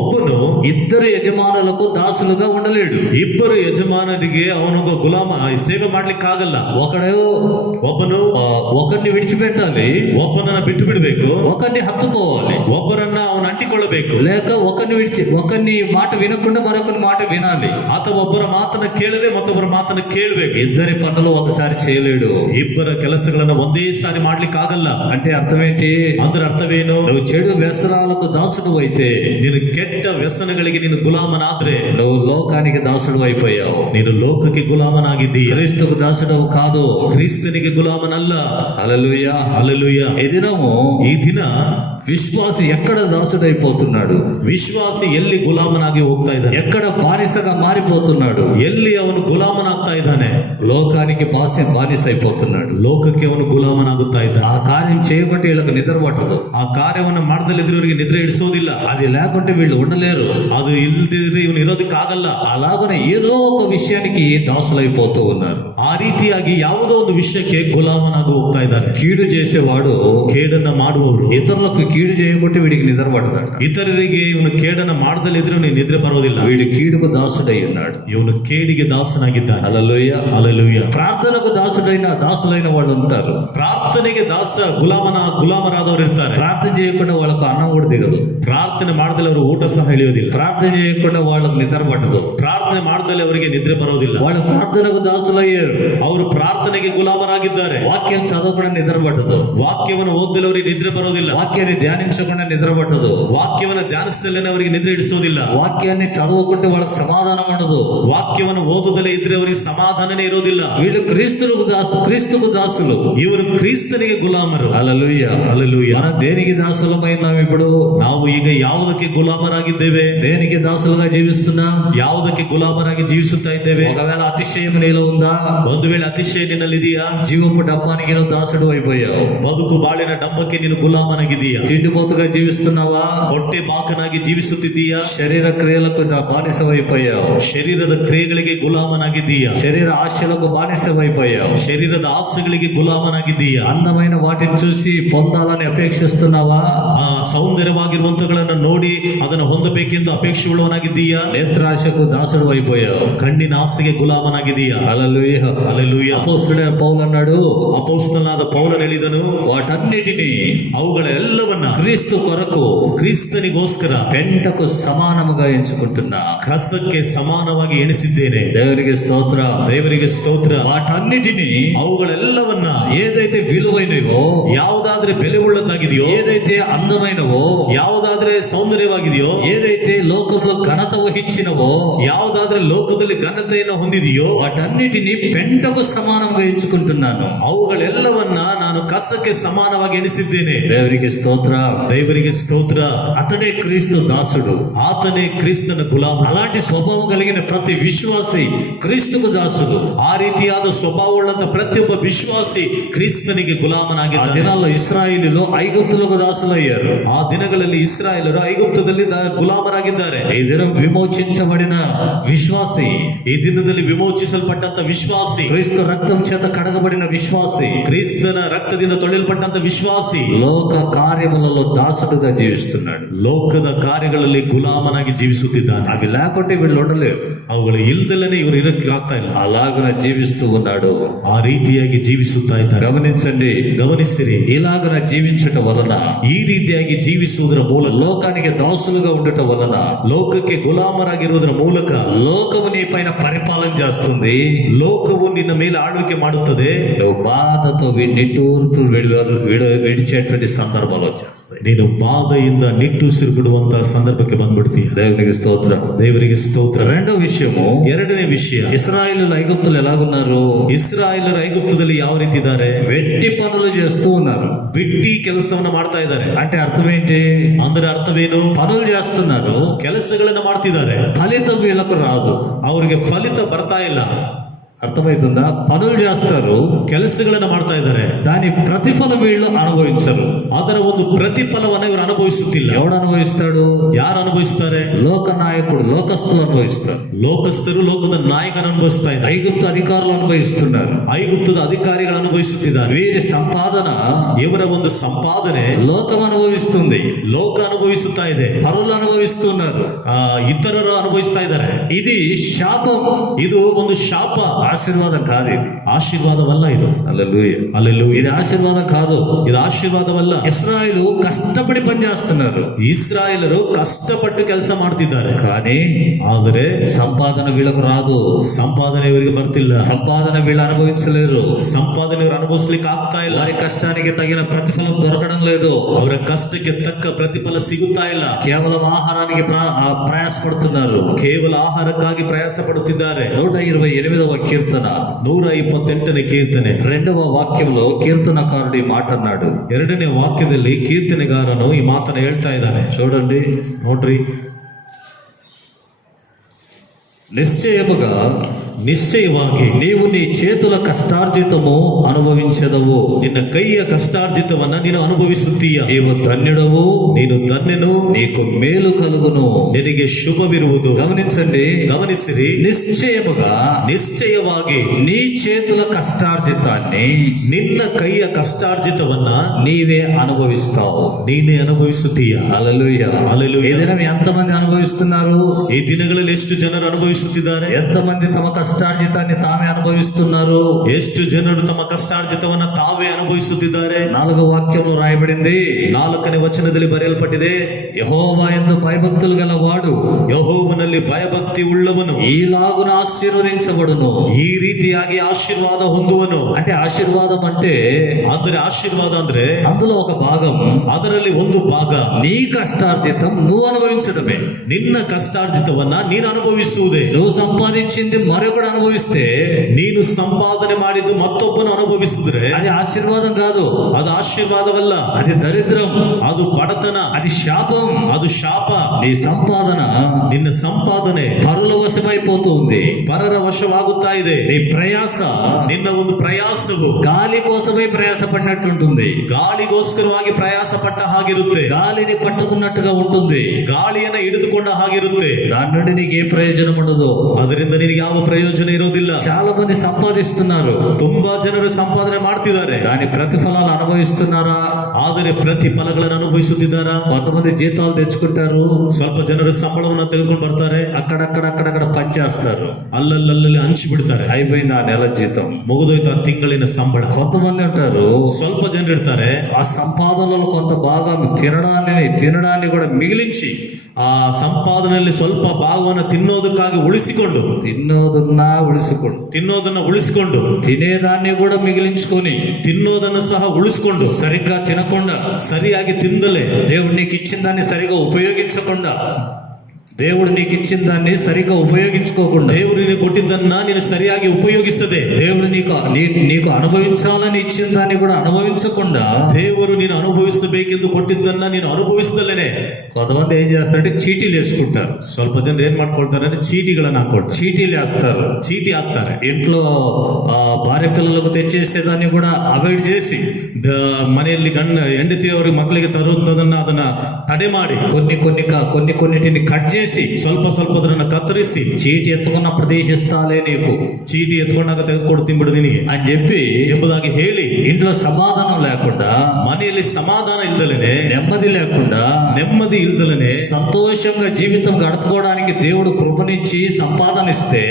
ಒಬ್ಬನು ఇద్దరు యజమానులకు దాసులుగా ఉండలేడు. ಇಬ್ಬರು ಯಜಮಾನರಿಗೆ ಅವನಿಗೆ ಗುಲಾಮ ಸೇವೆ ಮಾಡ್ಲಿಕ್ಕಾಗಲ್ಲ. ಒಬ್ಬನು ఒకరిని విడిచిపెట్టాలి, ಒಬ್ಬನನ್ನ ಬಿಟ್ಟು ಬಿಡಬೇಕು, ఒకరిని హత్తుకోవాలి, ಒಬ್ಬರನ್ನ ಅವನು ಅಂಟಿಕೊಳ್ಳಬೇಕು, లేక ఒకరిని మాట వినకుండా మరొకరి మాట వినాలి, ಅಥವಾ ಒಬ್ಬರ ಮಾತನ್ನ ಕೇಳದೆ ಮತ್ತೊಬ್ಬರ ಮಾತನ್ನ ಕೇಳಬೇಕು. ఇద్దరి పనులు ఒకసారి చేయలేడు. ಇಬ್ಬರ ಕೆಲಸಗಳನ್ನ ಒಂದೇ ಸಾರಿ ಮಾಡ್ಲಿಕ್ಕಾಗಲ್ಲ. అంటే అర్థం ఏంటి? ಅಂದ್ರೆ ಅರ್ಥವೇನು? నువ్వు చెడు వ్యసనాలకు దాసుడు అయితే, ನೀನು ಕೆಟ್ಟ ವ್ಯಸನಗಳಿಗೆ ನೀನು ಗುಲಾಮನಾದ್ರೆ నువ్వు లోకానికి దాసుడు అయిపోయావు. ನೀನು ಲೋಕಕ್ಕೆ ಗುಲಾಮನಾಗಿದ್ದೀಯ, క్రీస్తుకు దాసుడు కాదు. ಕ್ರಿಸ್ತನಿಗೆ ಗುಲಾಮನಲ್ಲ. హల్లెలూయా. ಹಲ್ಲೆಲೂಯಾ. ఈ దినము ಈ ದಿನ విశ్వాసి ఎక్కడ దాసుడైపోతున్నాడు? ವಿಶ್ವಾಸಿ ಎಲ್ಲಿ ಗುಲಾಮನಾಗಿ ಹೋಗ್ತಾ ಇದ್ದಾನೆ? ఎక్కడ బానిసగా మారిపోతున్నాడు? ಎಲ್ಲಿ ಅವನು ಗುಲಾಮನಾಗ್ತಾ ಇದ್ದಾನೆ? లోకానికి బానిస అయిపోతున్నాడు. ಲೋಕಕ್ಕೆ ಅವನು ಗುಲಾಮನಾಗುತ್ತಾ ಇದ್ದಾನೆ. ఆ కార్యం చేయకుంటే వీళ్ళకి నిద్ర పట్టదు. ಆ ಕಾರ್ಯವನ್ನು ಮಾಡದಲ್ಲಿದ್ದವರಿಗೆ ನಿದ್ರೆ ಇಡಿಸೋದಿಲ್ಲ. అది లేకుంటే వీళ్ళు ఉండలేరు. ಅದು ಇಲ್ದಿದ್ರೆ ಇವನು ಇರೋದಕ್ಕಾಗಲ್ಲ. అలాగనే ఏదో ఒక విషయానికి దాసులైపోతూ ఉన్నారు. ಆ ರೀತಿಯಾಗಿ ಯಾವುದೋ ಒಂದು ವಿಷಯಕ್ಕೆ ಗುಲಾಮನಾಗಿ ಹೋಗ್ತಾ ಇದ್ದಾರೆ. కీడు చేసేవాడు, ಕೇಡನ್ನ ಮಾಡುವವರು ఇతరులకు కీడు చేయకుంటే వీడికి నిద్ర పడతాడు. ಇತರರಿಗೆ ಇವನು ಕೇಡನ್ನ ಮಾಡದಲ್ಲಿದ್ರೆ ಇವನಿಗೆ ನಿದ್ರೆ ಬರೋದಿಲ್ಲ. వీడి కీడుకు దాసుడై ఉన్నాడు. ಇವನು ಕೇಡಿಗೆ ದಾಸನಾಗಿದ್ದಾನೆ. హల్లెలూయా. ಹಲ್ಲೆಲೂಯಾ. ప్రార్థనకు దాసులైన వాళ్ళు ఉంటారు. ಪ್ರಾರ್ಥನೆಗೆ ಗುಲಾಮರಾದವರು ಇರ್ತಾರೆ. ప్రార్థన చేయకుండా వాళ్ళకు అన్నం కూడా దిగదు. ಪ್ರಾರ್ಥನೆ ಮಾಡದಲ್ಲಿ ಅವರು ಊಟ ಸಹ ಇಳಿಯೋದಿಲ್ಲ. ప్రార్థన చేయకుండా వాళ్ళకు నిద్ర పట్టదు. ಪ್ರಾರ್ಥನೆ ಮಾಡದಲ್ಲಿ ಅವರಿಗೆ ನಿದ್ರೆ ಬರೋದಿಲ್ಲ. వాళ్ళ ప్రార్థనకు దాసులయ్యారు. ಅವರು ಪ್ರಾರ್ಥನೆಗೆ ಗುಲಾಮರಾಗಿದ್ದಾರೆ. వాక్యం చదవకుండా నిద్ర పట్టదు. ವಾಕ್ಯವನ್ನು ಓದದಲ್ಲಿ ಅವರಿಗೆ ನಿದ್ರೆ ಬರೋದಿಲ್ಲ. వాక్యాన్ని ధ్యానించకుండా నిద్ర పట్టదు. ವಾಕ್ಯವನ್ನು ಧ್ಯಾನಿಸದಲ್ಲೇ ಅವರಿಗೆ ನಿದ್ರೆ ಇಡಿಸೋದಿಲ್ಲ. వాక్యాన్ని చదవకుంటే వాళ్ళకి సమాధానం ఉండదు. ವಾಕ್ಯವನ್ನು ಓದುದಲೇ ಇದ್ರೆ ಅವರಿಗೆ ಸಮಾಧಾನನೇ ಇರೋದಿಲ್ಲ. వీళ్ళు క్రీస్తుకు దాసులు. ಇವರು ಕ್ರಿಸ್ತನಿಗೆ ಗುಲಾಮರು. హల్లెలూయా. ಹಲ್ಲೆಲೂಯಾ. మనం దేనికి దాసులమైనాం ఇప్పుడు? ನಾವು ಈಗ ಯಾವುದಕ್ಕೆ ಗುಲಾಮರಾಗಿದ್ದೇವೆ? దేనికి దాసులుగా జీవిస్తున్నాం? ಯಾವುದಕ್ಕೆ ಗುಲಾಮರಾಗಿ ಜೀವಿಸುತ್ತಾ ಇದ್ದೇವೆ? ఒకవేళ అతిశయం నీలో ఉందా? ಒಂದು ವೇಳೆ ಅತಿಶಯ ನಿನ್ನಲ್ಲಿದೆಯಾ? జీవపు డబ్బానికి నువ్వు దాసుడు అయిపోయావు. ಬದುಕು ಬಾಳಿನ ಡಬ್ಬಕ್ಕೆ ನೀನು ಗುಲಾಮನಾಗಿದ್ದೀಯಾ? తిండిపోతుగా జీవిస్తున్నావా? ಹೊಟ್ಟೆ ಬಾಕನಾಗಿ ಜೀವಿಸುತ್ತಿದ್ದೀಯಾ? శరీర క్రియలకు బానిసమైపోయావు. ಶರೀರದ ಕ್ರಿಯೆಗಳಿಗೆ ಗುಲಾಮನಾಗಿದ್ದೀಯಾ? శరీర ఆశలకు బానిసమైపోయావు. ಶರೀರದ ಆಸೆಗಳಿಗೆ ಗುಲಾಮನಾಗಿದ್ದೀಯಾ? అందమైన వాటిని చూసి పొందాలని అపేక్షిస్తున్నావా? ಆ ಸೌಂದರ್ಯವಾಗಿರುವಂತಗಳನ್ನು ನೋಡಿ ಅದನ್ನು ಹೊಂದಬೇಕೆಂದು ಅಪೇಕ್ಷೆ ಉಳ್ಳವನಾಗಿದ್ದೀಯಾ? నేత్రాశకు దాసుడు అయిపోయావు. ಕಣ್ಣಿನ ಆಸೆಗೆ ಗುಲಾಮನಾಗಿದ್ದೀಯಾ? హల్లెలూయా. ಹಲ್ಲೆಲೂಯಾ. అపోస్తలుడైన పౌలు అన్నాడు, ಅಪೊಸ್ತಲನಾದ ಪೌಲನು ಹೇಳಿದನು, వాటన్నిటిని ಅವುಗಳೆಲ್ಲವನ್ನ క్రీస్తు కొరకు ಕ್ರಿಸ್ತನಿಗೋಸ್ಕರ పెంటకు సమానముగా ఎంచుకుంటున్నా. ಕಸಕ್ಕೆ ಸಮಾನವಾಗಿ ಎಣಿಸಿದ್ದೇನೆ. దేవునికి స్తోత్రం. ದೇವರಿಗೆ ಸ್ತೋತ್ರ. వాటన్నిటిని, ಅವುಗಳೆಲ್ಲವನ್ನ ఏదైతే విలువైనవో, ಯಾವುದಾದ್ರೆ ಬೆಲೆ ಉಳ್ಳದ್ದಾಗಿದೆಯೋ, ఏదైతే అందమైనవో, ಯಾವುದಾದ್ರೆ ಸೌಂದರ್ಯವಾಗಿದೆಯೋ, ఏదైతే లోకంలో ఘనత వహించినవో, ಯಾವುದಾದ್ರೆ ಲೋಕದಲ್ಲಿ ಘನತೆಯನ್ನು ಹೊಂದಿದೆಯೋ, వాటన్నిటిని పెంటకు సమానంగా ఎంచుకుంటున్నాను. ಅವುಗಳೆಲ್ಲವನ್ನ ನಾನು ಕಸಕ್ಕೆ ಸಮಾನವಾಗಿ ಎಣಿಸಿದ್ದೇನೆ. దేవునికి స్తోత్రం. ದೇವರಿಗೆ ಸ್ತೋತ್ರ. అతడే క్రీస్తు దాసుడు. ಆತನೇ ಕ್ರಿಸ್ತನ ಗುಲಾಮ. అలాంటి స్వభావం కలిగిన ప్రతి విశ్వాసి క్రీస్తుకు దాసుడు. ಆ ರೀತಿಯಾದ ಸ್ವಭಾವವುಳ್ಳಂತ ಪ್ರತಿಯೊಬ್ಬ ವಿಶ್ವಾಸಿ ಕ್ರಿಸ್ತನಿಗೆ ఆ ಗುಲಾಮನಾಗಿದ್ದಾನೆ. దినాల్లో ఇశ్రాయేలీలు ఐగుప్తులకు దాసులయ్యారు. ಆ ದಿನಗಳಲ್ಲಿ ಇಸ್ರಾಯೇಲರು ಐಗುಪ್ತದಲ್ಲಿ ಗುಲಾಮರಾಗಿದ್ದಾರೆ. ఈ దినం విమోచించబడిన విశ్వాసి, ಈ ದಿನದಲ್ಲಿ ವಿಮೋಚಿಸಲ್ಪಟ್ಟಂತ ವಿಶ್ವಾಸಿ, క్రీస్తు రక్తం చేత కడగబడిన విశ్వాసి, ಕ್ರಿಸ್ತನ ರಕ್ತದಿಂದ ತೊಳೆಯಲ್ಪಟ್ಟಂತ ವಿಶ್ವಾಸಿ లోక కార్యములలో దాసుడుగా జీవిస్తున్నాడు. ಲೋಕದ ಕಾರ್ಯಗಳಲ್ಲಿ ಗುಲಾಮನಾಗಿ ಜೀವಿಸುತ್ತಿದ್ದಾನೆ. అవి లేకుంటే వీళ్ళు ఉండలేరు. ಅವುಗಳು ಇಲ್ದಲೇ ಇವರು ಇರಕ್ಕೆ ಆಗ್ತಾ ಇಲ್ಲ. అలాగున జీవిస్తూ ఉన్నాడు. ಆ ರೀತಿಯಾಗಿ ಜೀವಿಸುತ್ತಾ ಇದ್ದಾರೆ. గమనించండి, ಗಮನಿಸಿರಿ. ఇలాగున జీవించటం వలన, ಈ ರೀತಿಯಾಗಿ ಜೀವಿಸುವುದರ ಮೂಲಕ, లోకానికి దాసులుగా ఉండటం వలన ಲೋಕಕ್ಕೆ ಗುಲಾಮರಾಗಿರುವುದರ ಮೂಲಕ లోకము నీ పైన పరిపాలన చేస్తుంది. ಲೋಕವು ನಿನ್ನ ಮೇಲೆ ಆಳ್ವಿಕೆ ಮಾಡುತ್ತದೆ. నువ్వు బాధతో నిట్టూర్పు విడిచేటువంటి సందర్భాలు వచ్చేస్తాయి. ನೀನು ಬಾಧೆಯಿಂದ ನಿಟ್ಟುಸಿರು ಬಿಡುವಂತಹ ಸಂದರ್ಭಕ್ಕೆ ಬಂದ್ಬಿಡ್ತೀಯ. దేవునికి స్తోత్రం. ದೇವರಿಗೆ ಸ್ತೋತ್ರ. రెండో విషయము, ಎರಡನೇ ವಿಷಯ, ఇశ్రాయేలు ఐగుప్తులు ఎలాగున్నారు? ಇಸ್ರಾಯೇಲರ ಐಗುಪ್ತದಲ್ಲಿ ಯಾವ ರೀತಿ ಇದ್ದಾರೆ? వెట్టి పనులు చేస్తూ ఉన్నారు. ಬಿಟ್ಟಿ ಕೆಲಸವನ್ನ ಮಾಡ್ತಾ ಇದ್ದಾರೆ. అంటే అర్థం ఏంటి? ಅಂದ್ರೆ ಅರ್ಥವೇನು? పనులు చేస్తున్నారు, ಕೆಲಸಗಳನ್ನ ಮಾಡ್ತಿದ್ದಾರೆ, ఫలితం వీళ్ళకు రాదు. ಅವರಿಗೆ ಫಲಿತ ಬರ್ತಾ ಇಲ್ಲ. అర్థమవుతుందా? పనులు చేస్తారు, ಕೆಲಸಗಳನ್ನ ಮಾಡ್ತಾ ಇದ್ದಾರೆ, దాని ప్రతిఫలం వీళ్ళు అనుభవించరు. ಅದರ ಒಂದು ಪ್ರತಿಫಲವನ್ನು ಇವರು ಅನುಭವಿಸುತ್ತಿಲ್ಲ. ఎవడు అనుభవిస్తాడు? ಯಾರು ಅನುಭವಿಸ್ತಾರೆ? లోక నాయకుడు, లోకస్తులు అనుభవిస్తారు. ಲೋಕಸ್ಥರು ಲೋಕದ ನಾಯಕನ ಅನುಭವಿಸ್ತಾ ಇದ್ದಾರೆ. ఐగుప్తు అధికారులు అనుభవిస్తున్నారు. ಐಗುಪ್ತದ ಅಧಿಕಾರಿಗಳು ಅನುಭವಿಸುತ್ತಿದ್ದಾರೆ. వీరి సంపాదన ಇವರ ಒಂದು ಸಂಪಾದನೆ లోకం అనుభవిస్తుంది. ಲೋಕ ಅನುಭವಿಸುತ್ತಾ ಇದೆ. పరులు అనుభవిస్తున్నారు. ಇತರರು ಅನುಭವಿಸ್ತಾ ಇದ್ದಾರೆ. ఇది శాపం. ಇದು ಒಂದು ಶಾಪ, ఆశీర్వాదం కాదు. ఇది ಆಶೀರ್ವಾದವಲ್ಲ. ಇದು హల్లెలూయా. ಹಲ್ಲೆಲೂಯಾ. ఇది ఆశీర్వాదం కాదు. ಇದು ಆಶೀರ್ವಾದವಲ್ಲ. ఇశ్రాయేలు కష్టపడి పనిచేస్తున్నారు, ಇಸ್ರಾಯೇಲರು ಕಷ್ಟಪಟ್ಟು ಕೆಲಸ ಮಾಡ್ತಿದ್ದಾರೆ. కానీ ಆದರೆ సంపాదన వీళ్ళకు రాదు. ಸಂಪಾದನೆ ಇವರಿಗೆ ಬರ್ತಿಲ್ಲ. సంపాదన వీళ్ళు అనుభవించలేరు. ಸಂಪಾದನೆ ಇವರು ಅನುಭವಿಸ್ಲಿಕ್ಕೆ ಆಗ್ತಾ ಇಲ್ಲ. వారి కష్టానికి తగిన ప్రతిఫలం దొరకడం లేదు. ಅವರ ಕಷ್ಟಕ್ಕೆ ತಕ್ಕ ಪ್ರತಿಫಲ ಸಿಗುತ್ತಾ ಇಲ್ಲ. కేవలం ఆహారానికి ప్రయాసపడుతున్నారు. ಕೇವಲ ಆಹಾರಕ್ಕಾಗಿ ಪ್ರಯಾಸ ಪಡುತ್ತಿದ್ದಾರೆ. 128వ కీర్తన 128ನೇ ಕೀರ್ತನೆ 2వ వాక్యంలో కీర్తనకారుడు ఈ మాట అన్నాడు. 2ನೇ ವಾಕ್ಯದಲ್ಲಿ ಕೀರ್ತನೆಗಾರನು ಈ ಮಾತನ್ನ ಹೇಳ್ತಾ ಇದ್ದಾನೆ. చూడండి, ನೋಡ್ರಿ. నిశ్చయముగా ನಿಶ್ಚಯವಾಗಿ నీవు నీ చేతుల కష్టార్జితము అనుభవించదవు. ನಿನ್ನ ಕೈಯ ಕಷ್ಟಾರ್ಜಿತವನ್ನ ನೀನು ಅನುಭವಿಸುತ್ತೀಯ. నీవు ధన్యుడవు, ನೀನು ಧನ್ಯನು, నీకు మేలు కలుగును. ನಿನಗೆ ಶುಭವಿರುವುದು. గమనించండి, ಗಮನಿಸಿರಿ. నిశ్చయముగా ನಿಶ್ಚಯವಾಗಿ నీ చేతుల కష్టార్జితాన్ని ನಿನ್ನ ಕೈಯ ಕಷ್ಟಾರ್ಜಿತವನ್ನ నీవే అనుభవిస్తావు. ನೀನೇ ಅನುಭವಿಸುತ್ತೀಯ. హల్లెలూయా. హల్లెలూయా. ఈ దినం ఎంతమంది అనుభవిస్తున్నారు? ಈ ದಿನಗಳಲ್ಲಿ ಎಷ್ಟು ಜನರು ಅನುಭವಿಸುತ್ತಿದ್ದಾರೆ? ఎంతమంది తమ కష్టార్జితాన్ని తామే అనుభవిస్తున్నారు? ಎಷ್ಟು ಜನರು ತಮ್ಮ ಕಷ್ಟಾರ್ಜಿತವನ್ನ ತಾವೇ ಅನುಭವಿಸುತ್ತಿದ್ದಾರೆ? 4వ వాక్యంలో రాయబడింది, 4ನೇ ವಚನದಲ್ಲಿ ಬರೆಯಲ್ಪಟ್ಟಿದೆ, యెహోవా యందు భయభక్తులు గలవాడు ಯೆಹೋವನಲ್ಲಿ ಭಯಭಕ್ತಿ ಉಳ್ಳವನು ఈలాగున ఆశీర్వదించబడును. ಈ ರೀತಿಯಾಗಿ ಆಶೀರ್ವಾದ ಹೊಂದುವನು. అంటే ఆశీర్వాదం అంటే ಅಂದ್ರೆ ಆಶೀರ್ವಾದ ಅಂದ್ರೆ అందులో ఒక భాగం ಅದರಲ್ಲಿ ಒಂದು ಭಾಗ నీ కష్టార్జితం నువ్వు అనుభవించడమే. ನಿನ್ನ ಕಷ್ಟಾರ್ಜಿತವನ್ನ ನೀನು ಅನುಭವಿಸುವುದೇ. నువ్వు సంపాదించింది మరొకడు అనుభవిస్తే ನೀನು ಸಂಪಾದನೆ ಮಾಡಿದ್ದು ಮತ್ತೊಬ್ಬನು ಅನುಭವಿಸಿದ್ರೆ అది ఆశీర్వాదం కాదు, ಅದು ಆಶೀರ್ವಾದವಲ್ಲ, అది దరిద్రం, ಅದು ಬಡತನ, అది శాపం. ಅದು ಶಾಪ. నీ సంపాదన ನಿನ್ನ ಸಂಪಾದನೆ పరుల వశమైపోతూ ఉంది. ಪರರ ವಶವಾಗುತ್ತಾ ಇದೆ. నీ ప్రయాస ನಿನ್ನ ಒಂದು ಪ್ರಯಾಸವು గాలి కోసమై ప్రయాసపడినట్టుంటుంది. ಗಾಳಿಗೋಸ್ಕರವಾಗಿ ಪ್ರಯಾಸ ಪಟ್ಟ ಹಾಗಿರುತ್ತೆ. గాలిని పట్టుకున్నట్టుగా ఉంటుంది. ಗಾಳಿಯನ್ನ ಹಿಡಿದುಕೊಂಡ ಹಾಗಿರುತ್ತೆ. దాని నుండి నీకు ఏ ప్రయోజనం ఉండదు. ಅದರಿಂದ ನಿನಗೆ ಯಾವ ಪ್ರಯೋಜನ ಇರೋದಿಲ್ಲ. చాలా మంది సంపాదిస్తున్నారు, ತುಂಬಾ ಜನರು ಸಂಪಾದನೆ ಮಾಡ್ತಿದ್ದಾರೆ, దాని ప్రతిఫలాలు అనుభవిస్తున్నారా? ಆದರೆ ಪ್ರತಿಫಲಗಳನ್ನು ಅನುಭವಿಸುತ್ತಿದ್ದಾರಾ? కొంతమంది జీతాలు తెచ్చుకుంటారు, ಸ್ವಲ್ಪ ಜನರು ಸಂಬಳವನ್ನು ತೆಗೆದುಕೊಂಡು ಬರ್ತಾರೆ, అక్కడక్కడ పనిచేస్తారు, ಅಲ್ಲಲ್ಲಿ ಹಂಚಿ ಬಿಡ್ತಾರೆ. అయిపోయింది ఆ నెల జీతం, ಮುಗಿದೋಯ್ತು ಆ ತಿಂಗಳಿನ ಸಂಬಳ. కొంతమంది ఉంటారు ಸ್ವಲ್ಪ ಜನರು ಇರ್ತಾರೆ, ఆ సంపాదనలో కొంత భాగం తినడాన్ని కూడా మిగిలించి ಆ ಸಂಪಾದನೆಯಲ್ಲಿ ಸ್ವಲ್ಪ ಭಾಗವನ್ನು ತಿನ್ನೋದಕ್ಕಾಗಿ ಉಳಿಸಿಕೊಂಡು ತಿನ್ನೋದನ್ನ ಉಳಿಸಿಕೊಂಡು తినేదాన్ని కూడా మిగిలించుకొని ತಿನ್ನೋದನ್ನು ಸಹ ಉಳಿಸಿಕೊಂಡು సరిగ్గా తినకుండా, ಸರಿಯಾಗಿ ತಿಂದಲೇ దేవుడు నీకు ఇచ్చిన దాన్ని సరిగా ఉపయోగించకుండా దేవుడు నీకు ఇచ్చిన దాన్ని సరిగా ఉపయోగించుకోకుండా, ದೇವರು ನಿನಗೆ ಕೊಟ್ಟಿದ್ದನ್ನ ನೀನು ಸರಿಯಾಗಿ ಉಪಯೋಗಿಸದೆ, దేవుడు నీకు అనుభవించాలని ఇచ్చిన దాన్ని కూడా అనుభవించకుండా, ದೇವರು ನೀನು ಅನುಭವಿಸಬೇಕೆಂದು ಕೊಟ್ಟಿದ್ದನ್ನ ನೀನು ಅನುಭವಿಸದಲ್ಲೇನೆ కొంతమంది ఏం చేస్తారంటే చీటీలు వేసుకుంటారు. ಸ್ವಲ್ಪ ಜನರು ಏನ್ ಮಾಡ್ಕೊಳ್ತಾರೆ ಅಂದ್ರೆ ಚೀಟಿಗಳನ್ನ ಹಾಕೊಳ್ತಾರೆ, చీటీలు వేస్తారు. ಚೀಟಿ ಹಾಕ್ತಾರೆ. ఇంట్లో భార్య పిల్లలకు తెచ్చేసేదాన్ని కూడా అవాయిడ్ చేసి, ಮನೆಯಲ್ಲಿ ಹೆಂಡತಿ ಅವರಿಗೆ ಮಕ್ಕಳಿಗೆ ತರುವುದನ್ನ ಅದನ್ನ ತಡೆ ಮಾಡಿ, కొన్నిటిని కట్ చేసి ಸ್ವಲ್ಪ ಅದನ್ನ ಕತ್ತರಿಸಿ, చీటి ఎత్తుకున్న ప్రదేశిస్తాలే నీకు, ಚೀಟಿ ಎತ್ಕೊಂಡಾಗ ತೆಗೆದುಕೊಡ್ತೀನಿ ಬಿಡು ನಿನಗೆ అని చెప్పి ಎಂಬುದಾಗಿ ಹೇಳಿ, ఇంట్లో సమాధానం లేకుండా, ಮನೆಯಲ್ಲಿ ಸಮಾಧಾನ ಇಲ್ದಲೇನೆ, నెమ్మది లేకుండా, ನೆಮ್ಮದಿ ಇಲ್ದಲೇನೆ సంతోషంగా జీవితం గడుపుకోవడానికి దేవుడు కృపనిచ్చి సంపాదన ఇస్తే,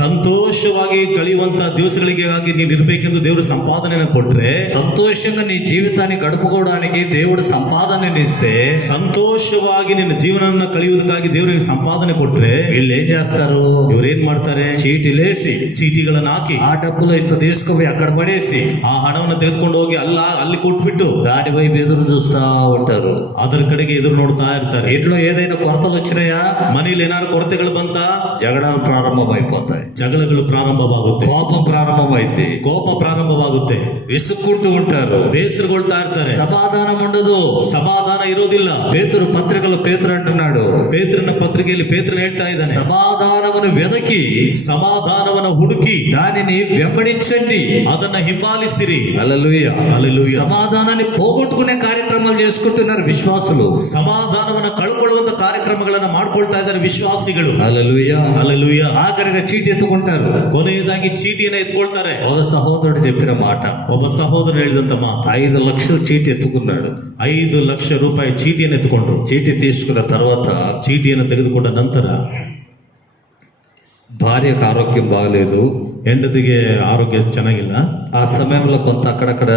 ಸಂತೋಷವಾಗಿ ಕಳೆಯುವಂತ ದಿವಸಗಳಿಗಾಗಿ ನೀನು ಇರಬೇಕೆಂದು ದೇವರು ಸಂಪಾದನೆಯನ್ನು ಕೊಟ್ರೆ, సంతోషంగా నీ జీవితాన్ని గడుపుకోవడానికి దేవుడు సంపాదనని ఇస్తే, ಸಂತೋಷವಾಗಿ ನಿನ್ನ ಜೀವನವನ್ನು ಕಳೆಯುವುದಕ್ಕಾಗಿ ದೇವರಿಗೆ ಸಂಪಾದನೆ ಕೊಟ್ರೆ, వీళ్ళు ఏం చేస్తారు? ಇವ್ರು ಏನ್ ಮಾಡ್ತಾರೆ? చీటీలేసి ಚೀಟಿಗಳನ್ನ ಹಾಕಿ ఆ డబ్బులు ఇంత తీసుకుపోయి అక్కడ పడేసి ಆ ಹಣವನ್ನು ತೆಗೆದುಕೊಂಡು ಹೋಗಿ ಅಲ್ಲಿ ಕೊಟ್ಬಿಟ್ಟು దాని వైపు ఎదురు చూస్తా ఉంటారు. ಅದರ ಕಡೆಗೆ ಎದುರು ನೋಡ್ತಾ ಇರ್ತಾರೆ. ఇంట్లో ఏదైనా కొరతలు వచ్చినాయా? ಮನೆಯಲ್ಲಿ ಏನಾದ್ರು ಕೊರತೆಗಳು ಬಂತ, జగడాలు ప్రారంభమైపోతాయి, ಜಗಳಗಳು ಪ್ರಾರಂಭವಾಗುತ್ತೆ, కోపం ప్రారంభమైతే, ಕೋಪ ಪ್ರಾರಂಭವಾಗುತ್ತೆ, విసుక్కుంటూ ఉంటారు, ಬೇಸರಗೊಳ್ತಾ ಇರ್ತಾರೆ, సమాధానం ఉండదు, ಸಮಾಧಾನ ಇರೋದಿಲ್ಲ. పేతురు పత్రికలో పేతురు అంటున్నాడు, ಪೇತ್ರನ ಪತ್ರಿಕೆಯಲ್ಲಿ ಪೇತ್ರನ ಹೇಳ್ತಾ ಇದ್ದಾನೆ, సమాధానమును వెదకి ಸಮಾಧಾನವನ್ನ ಹುಡುಕಿ దానిని వెంబడించండి, ಅದನ್ನ ಹಿಂಬಾಲಿಸಿರಿ. హల్లెలూయా. హల్లెలూయా. సమాధానాన్ని పోగొట్టుకునే కార్యక్రమాలు చేసుకుంటున్నారు విశ్వాసులు. ಸಮಾಧಾನವನ್ನ ಕಳ್ಕೊಳ್ಳುವಂತ ಕಾರ್ಯಕ್ರಮಗಳನ್ನ ಮಾಡ್ಕೊಳ್ತಾ ಇದ್ದಾರೆ ವಿಶ್ವಾಸಿಗಳು. హల్లెలూయా. హల్లెలూయా. ఆఖరిగా చీటి ఎత్తుకుంటారు. ಕೊನೆಯದಾಗಿ ಚೀಟಿಯನ್ನ ಎತ್ಕೊಳ್ತಾರೆ. ఒక సహోదరుడు చెప్పిన మాట, ಒಬ್ಬ ಸಹೋದರ ಹೇಳಿದಂತ ಮಾತು, 5 లక్షలు చీటి ఎత్తుకున్నాడు. 5 ಲಕ್ಷ ರೂಪಾಯಿ ಚೀಟಿಯನ್ನು ಎತ್ಕೊಂಡ್ರು. చీటి తీసుకున్న తర్వాత ಚೀಟಿಯನ್ನು ತೆಗೆದುಕೊಂಡ ನಂತರ భార్యకు ఆరోగ్యం బాగలేదు, ಹೆಂಡತಿಗೆ ಆರೋಗ್ಯ ಚೆನ್ನಾಗಿಲ್ಲ. ఆ సమయంలో కొంత అక్కడక్కడ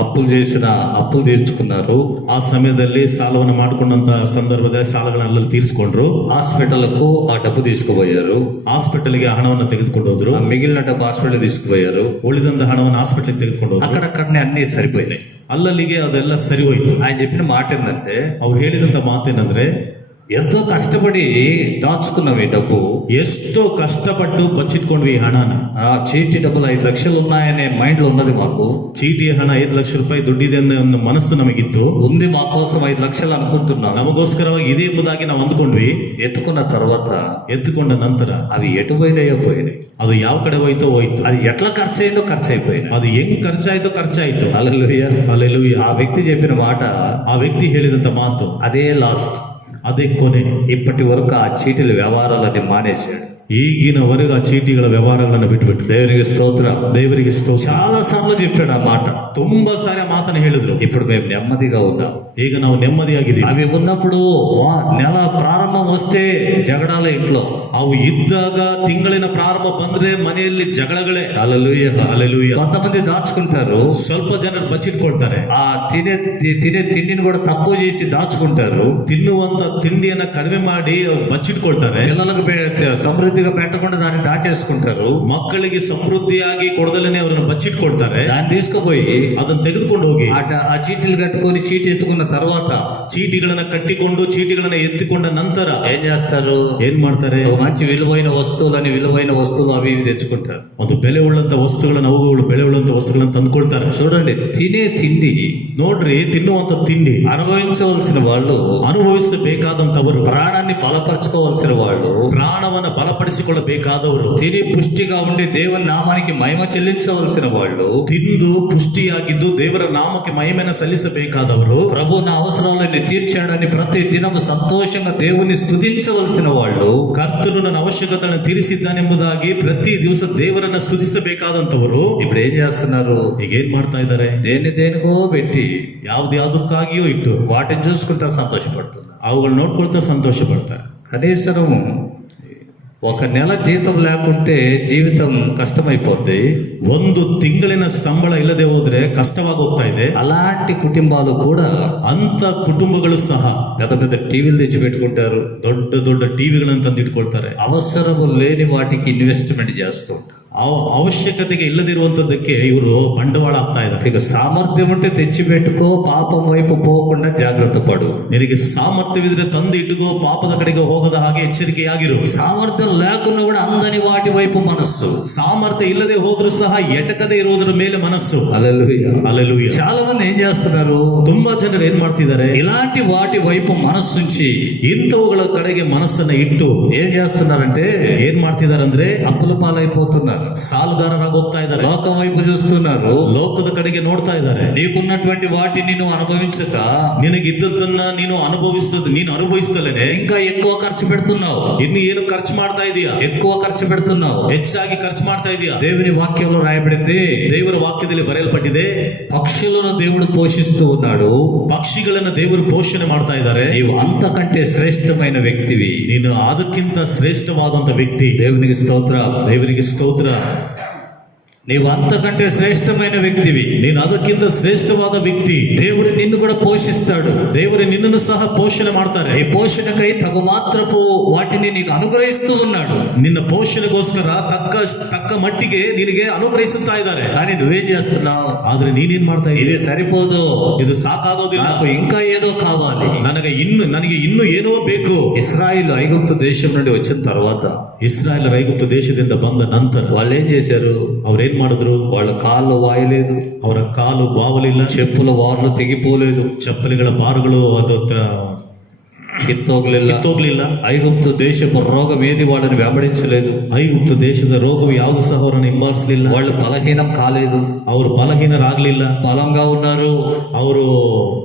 అప్పులు తీర్చుకున్నారు. ಆ ಸಮಯದಲ್ಲಿ ಸಾಲವನ್ನು ಮಾಡಿಕೊಂಡಂತ ಸಂದರ್ಭದಲ್ಲಿ ಸಾಲಗಳನ್ನೆಲ್ಲ ತೀರಿಸಿಕೊಂಡ್ರು. హాస్పిటల్కు ఆ డబ్బు తీసుకుపోయారు. ಹಾಸ್ಪಿಟಲ್ಗೆ ಹಣವನ್ನು ತೆಗೆದುಕೊಂಡು ಹೋದ್ರು. ఆ మిగిలిన డబ్బు హాస్పిటల్ తీసుకుపోయారు. ಉಳಿದಂತ ಹಣವನ್ನು ಹಾಸ್ಪಿಟಲ್ಗೆ ತೆಗೆದುಕೊಂಡು ಹೋದ್ರು. అక్కడక్కడనే అన్ని సరిపోయినాయి. ಅಲ್ಲಲ್ಲಿಗೆ ಅದೆಲ್ಲ ಸರಿ ಹೋಯ್ತು. ఆయన చెప్పిన మాట ఏంటంటే, ಅವ್ರು ಹೇಳಿದಂತ ಮಾತೇನಂದ್ರೆ, ఎంతో కష్టపడి దాచుకున్నాం ఈ డబ్బు, ಎಷ್ಟೋ ಕಷ್ಟಪಟ್ಟು ಬಚ್ಚಿಟ್ಕೊಂಡ್ವಿ ಈ ಹಣನ. ఆ చీటి డబ్బులు 5 లక్షలు ఉన్నాయనే మైండ్ లో ఉన్నది మాకు. ಚೀಟಿಯ ಹಣ 5 ಲಕ್ಷ ರೂಪಾಯಿ ದುಡ್ಡಿದೆ ಅನ್ನೋ ಮನಸ್ಸು ನಮಗಿತ್ತು. ఉంది మా కోసం 5 లక్షలు అనుకుంటున్నాం. ನಮಗೋಸ್ಕರವಾಗಿ ಇದೆ ಎಂಬುದಾಗಿ ನಾವು ಅಂದ್ಕೊಂಡ್ವಿ. ఎత్తుకున్న తర్వాత ಎತ್ತುಕೊಂಡ ನಂತರ అవి ఎటు పోయినాయి. ಅದು ಯಾವ ಕಡೆ ಹೋಯ್ತೋ ಹೋಯ್ತು. అది ఎట్లా ఖర్చు అయిందో ఖర్చు అయిపోయినాయి. ಅದು ಹೆಂಗ್ ಖರ್ಚಾಯ್ತು. హల్లెలూయా. హల్లెలూయా. ఆ వ్యక్తి చెప్పిన మాట, ಆ ವ್ಯಕ್ತಿ ಹೇಳಿದಂತ ಮಾತು, అదే లాస్ట్, ಅದೇ ಕೊನೆ. ఇప్పటి వరకు ఆ చీటీల వ్యవహారాలన్నీ మానేశాడు. ಈಗಿನವರೆಗೂ ಆ ಚೀಟಿಗಳ ವ್ಯವಹಾರಗಳನ್ನು ಬಿಟ್ಬಿಟ್ಟು. దేవునికి స్తోత్రం. ದೇವರಿಗೆ ಸ್ತೋತ್ರ. చాలా సార్లు చెప్పాడు ఆ మాట. ತುಂಬಾ ಸಾರಿ ಮಾತನ್ನ ಹೇಳಿದ್ರು. ఇప్పుడు మేము నెమ్మదిగా ఉన్నాం. ಈಗ ನಾವು ನೆಮ್ಮದಿಯಾಗಿದ್ದೀವಿ. అవి ఉన్నప్పుడు నెల ప్రారంభం వస్తే జగడాల ఇంట్లో, ಅವು ಇದ್ದಾಗ ತಿಂಗಳಿನ ಪ್ರಾರಂಭ ಬಂದ್ರೆ ಮನೆಯಲ್ಲಿ ಜಗಳಗಳೇ. హల్లెలూయా. హల్లెలూయా. కొంతమంది దాచుకుంటారు, ಸ್ವಲ್ಪ ಜನರು ಬಚ್ಚಿಟ್ಕೊಳ್ತಾರೆ. ఆ తినే తిండిని కూడా తక్కువ చేసి దాచుకుంటారు. ತಿನ್ನುವಂತ ತಿಂಡಿಯನ್ನ ಕಡಿಮೆ ಮಾಡಿ ಬಚ್ಚಿಟ್ಕೊಳ್ತಾರೆ. పిల్లలకు సమృద్ధిగా పెట్టకుండా దాన్ని దాచేసుకుంటారు. ಮಕ್ಕಳಿಗೆ ಸಮೃದ್ಧಿಯಾಗಿ ಕೊಡದಲೇನೆ ಅವರನ್ನು ಬಚ್ಚಿಟ್ಕೊಳ್ತಾರೆ. దాన్ని తీసుకుపోయి ಅದನ್ನ ತೆಗೆದುಕೊಂಡು ಹೋಗಿ ఆ చీటీలు కట్టుకొని చీటీ ఎత్తుకున్న తర్వాత ಚೀಟಿಗಳನ್ನ ಕಟ್ಟಿಕೊಂಡು ಚೀಟಿಗಳನ್ನ ಎತ್ತಿಕೊಂಡ ನಂತರ ఏం చేస్తారు? ಏನ್ ಮಾಡ್ತಾರೆ? మంచి విలువైన వస్తువులు అవి ఇవి తెచ్చుకుంటారు. ಒಂದು ಬೆಲೆ ಉಳ್ಳಂತ ವಸ್ತುಗಳನ್ನ, ಅವುಗಳು ಬೆಲೆ ಉಳ್ಳಂತ ವಸ್ತುಗಳನ್ನ ತಂದುಕೊಳ್ತಾರೆ. చూడండి, తినే తిండి ನೋಡ್ರಿ, ತಿನ್ನುವಂತ ತಿಂಡಿ అనుభవించవలసిన వాళ్ళు, ಅನುಭವಿಸಬೇಕಾದಂತವರು, ప్రాణాన్ని బలపరచుకోవలసిన వాళ్ళు, ಪ್ರಾಣವನ್ನ ಬಲಪಡಿಸಿಕೊಳ್ಳಬೇಕಾದವರು, తిని పుష్టిగా ఉండి దేవుని నామానికి మహిమ చెల్లించవలసిన వాళ్ళు, ತಿಂದು ಪುಷ್ಟಿಯಾಗಿದ್ದು ದೇವರ ನಾಮಕ್ಕೆ ಮಹಿಮೆಯನ್ನು ಸಲ್ಲಿಸಬೇಕಾದವರು, ప్రభు నా అవసరాలను తీర్చాడని ప్రతి దినము సంతోషంగా దేవుని స్తుతించవలసిన వాళ్ళు, ಕರ್ತನು ನನ್ನ ಅವಶ್ಯಕತೆಗಳನ್ನು ತೀರಿಸಿದ್ದಾನೆಂಬುದಾಗಿ ಪ್ರತಿ ದಿವಸ ದೇವರನ್ನ ಸ್ತುತಿಸಬೇಕಾದಂತವರು ఇప్పుడు ఏం చేస్తున్నారు? ಈಗ ಏನ್ ಮಾಡ್ತಾ ಇದ್ದಾರೆ? దేనికో పెట్టి ಯಾವ್ದಾವುದಕ್ಕಾಗಿಯೋ ಇಟ್ಟು వాటిని చూసుకుంటా సంతోషపడుతున్నారు. ಅವುಗಳು ನೋಡ್ಕೊಳ್ತಾ ಸಂತೋಷ ಪಡ್ತಾರೆ. కనీసం ఒక నెల జీతం లేకుంటే జీవితం కష్టమైపోద్ది. ಒಂದು ತಿಂಗಳಿನ ಸಂಬಳ ಇಲ್ಲದೆ ಹೋದ್ರೆ ಕಷ್ಟವಾಗಿ ಹೋಗ್ತಾ ಇದೆ. అలాంటి కుటుంబాలు కూడా, ಅಂತ ಕುಟುಂಬಗಳು ಸಹ పెద్ద పెద్ద టీవీలు తెచ్చి పెట్టుకుంటారు, ದೊಡ್ಡ ದೊಡ್ಡ ಟಿವಿಗಳನ್ನು ತಂದಿಟ್ಕೊಳ್ತಾರೆ. అవసరము లేని వాటికి ఇన్వెస్ట్మెంట్ చేస్తూ ఉంటారు. ಅವಶ್ಯಕತೆಗೆ ಇಲ್ಲದಿರುವಂತದ್ದಕ್ಕೆ ಇವರು ಬಂಡವಾಳ ಆಗ್ತಾ ಇದ್ದಾರೆ. ఇక సామర్థ్యం ఉంటే తెచ్చిపెట్టుకో, పాపం వైపు పోకుండా జాగ్రత్త పడు. ನಿನಗೆ ಸಾಮರ್ಥ್ಯವಿದ್ರೆ ತಂದು ಇಟ್ಟುಕೋ, ಪಾಪದ ಕಡೆಗೆ ಹೋಗದ ಹಾಗೆ ಎಚ್ಚರಿಕೆಯಾಗಿರು. సామర్థ్యం లేకున్నా కూడా అందని వాటి వైపు మనస్సు. ಸಾಮರ್ಥ್ಯ ಇಲ್ಲದೆ ಹೋದ್ರೂ ಸಹ ಎಟಕದೆ ಇರುವುದರ ಮೇಲೆ ಮನಸ್ಸು. హల్లెలూయా. ಹಲ್ಲೆಲೂಯಾ. చాలా మంది ఏం చేస్తున్నారు, ತುಂಬಾ ಜನರು ಏನ್ ಮಾಡ್ತಿದ್ದಾರೆ, ఇలాంటి వాటి వైపు మనస్సుంచి ಇಂಥವುಗಳ ಕಡೆಗೆ ಮನಸ್ಸನ್ನ ಇಟ್ಟು ఏం చేస్తున్నారంటే ಏನ್ ಮಾಡ್ತಿದ್ದಾರೆ ಅಂದ್ರೆ అప్పుల పాలైపోతున్నారు, ಸಾಲಗಾರರಾಗಿ ಹೋಗ್ತಾ ಇದ್ದಾರೆ, లోకం వైపు చూస్తున్నారు. ಲೋಕದ ಕಡೆಗೆ ನೋಡ್ತಾ ಇದ್ದಾರೆ. నీకున్నటువంటి వాటిని నువ్వు అనుభవించక ನಿನಗಿದ್ದದ್ದನ್ನ ನೀನು ಅನುಭವಿಸ್ತಲೇನೆ ఇంకా ఎక్కువ ఖర్చు పెడుతున్నావు, ಇನ್ನು ಏನು ಖರ್ಚು ಮಾಡ್ತಾ ಇದೀಯಾ, ఎక్కువ ఖర్చు పెడుతున్నావు. ಹೆಚ್ಚಾಗಿ ಖರ್ಚು ಮಾಡ್ತಾ ಇದೀಯಾ. దేవుని వాక్యంలో రాయబడింది, ದೇವರ ವಾಕ್ಯದಲ್ಲಿ ಬರೆಯಲ್ಪಟ್ಟಿದೆ, పక్షులను దేవుడు పోషిస్తూ ఉన్నాడు, ಪಕ್ಷಿಗಳನ್ನ ದೇವರು ಪೋಷಣೆ ಮಾಡ್ತಾ ಇದ್ದಾರೆ. నీవు అంతకంటే శ్రేష్టమైన వ్యక్తివి. ನೀನು ಅದಕ್ಕಿಂತ ಶ್ರೇಷ್ಠವಾದಂತ ವ್ಯಕ್ತಿ. దేవునికి స్తోత్రం. ದೇವರಿಗೆ ಸ್ತೋತ್ರ. నీవు అంతకంటే శ్రేష్టమైన వ్యక్తివి. ನೀನು ಅದಕ್ಕಿಂತ ಶ್ರೇಷ್ಠವಾದ ವ್ಯಕ್ತಿ. దేవుడు నిన్ను కూడా పోషిస్తాడు. ದೇವರು ನಿನ್ನನ್ನು ಸಹ ಪೋಷಣೆ ಮಾಡ್ತಾರೆ. ఈ పోషణకై తగు మాత్రపు వాటిని నీకు అనుగ్రహిస్తూ ఉన్నాడు. ನಿನ್ನ ಪೋಷಣೆಗೋಸ್ಕರ ತಕ್ಕ ಮಟ್ಟಿಗೆ ನಿನಗೆ ಅನುಗ್ರಹಿಸುತ್ತಾ ಇದ್ದಾರೆ. కానీ నువ్వేం చేస్తున్నావు, ಆದ್ರೆ ನೀನೇನ್ ಮಾಡ್ತಾ ఇది ಇದ್ದೀಯ, సరిపోదు, ಇದು ಸಾಕಾಗೋದಿಲ್ಲ, నాకు ఇంకా ఏదో కావాలి. ನನಗೆ ಇನ್ನೂ ಏನೋ ಬೇಕು. ఇశ్రాయేలు ఐగుప్తు దేశం నుండి వచ్చిన తర్వాత ಇಸ್ರಾಯೇಲ್ ಐಗುಪ್ತ ದೇಶದಿಂದ ಬಂದ ನಂತರ వాళ్ళు ఏం చేశారు, ಅವ್ರೇನ್ ಮಾಡಿದ್ರು, వాళ్ళ కాళ్ళు వాయలేదు, ಅವರ ಕಾಲು ಬಾವಲಿಲ್ಲ, చెప్పుల వార్లు తెగిపోలేదు, ಚಪ್ಪಲಿಗಳ ಬಾರುಗಳು ಅದು ಕಿತ್ತೋಗ್ಲಿಲ್ಲ. ఐగుప్తు దేశపు రోగం ఏది వాళ్ళని వెంబడించలేదు. ಐಗುಪ್ತ ದೇಶದ ರೋಗವು ಯಾವುದು ಸಹ ಅವರನ್ನು ಹಿಂಬಾಲಿಸಲಿಲ್ಲ. వాళ్ళు బలహీనం కాలేదు, ಅವರು ಬಲಹೀನರಾಗ್ಲಿಲ್ಲ, బలంగా ఉన్నారు, ಅವರು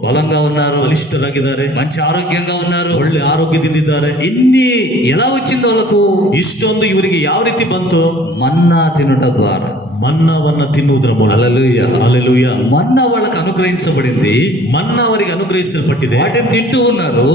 బలంగా ఉన్నారు, ಬಲಿಷ್ಠರಾಗಿದ್ದಾರೆ, మంచి ఆరోగ్యంగా ఉన్నారు. ಒಳ್ಳೆ ಆರೋಗ್ಯದಿಂದಿದ್ದಾರೆ. ఇన్ని ఎలా వచ్చింది వాళ్ళకు, ಇಷ್ಟೊಂದು ಇವರಿಗೆ ಯಾವ ರೀತಿ ಬಂತು, మన్నా తినుట ద్వారా. ಮನ್ನವನ್ನ ತಿನ್ನುವುದರ ಮೂಲಕ. హల్లెలూయా. ಹಲ್ಲೆಲೂಯಾ. మన్నా వాళ్ళకు అనుగ్రహించబడింది, ಮನ್ನ ಅವರಿಗೆ ಅನುಗ್ರಹಿಸಲ್ಪಟ್ಟಿದೆ. వాటిని తింటూ ఉన్నారు.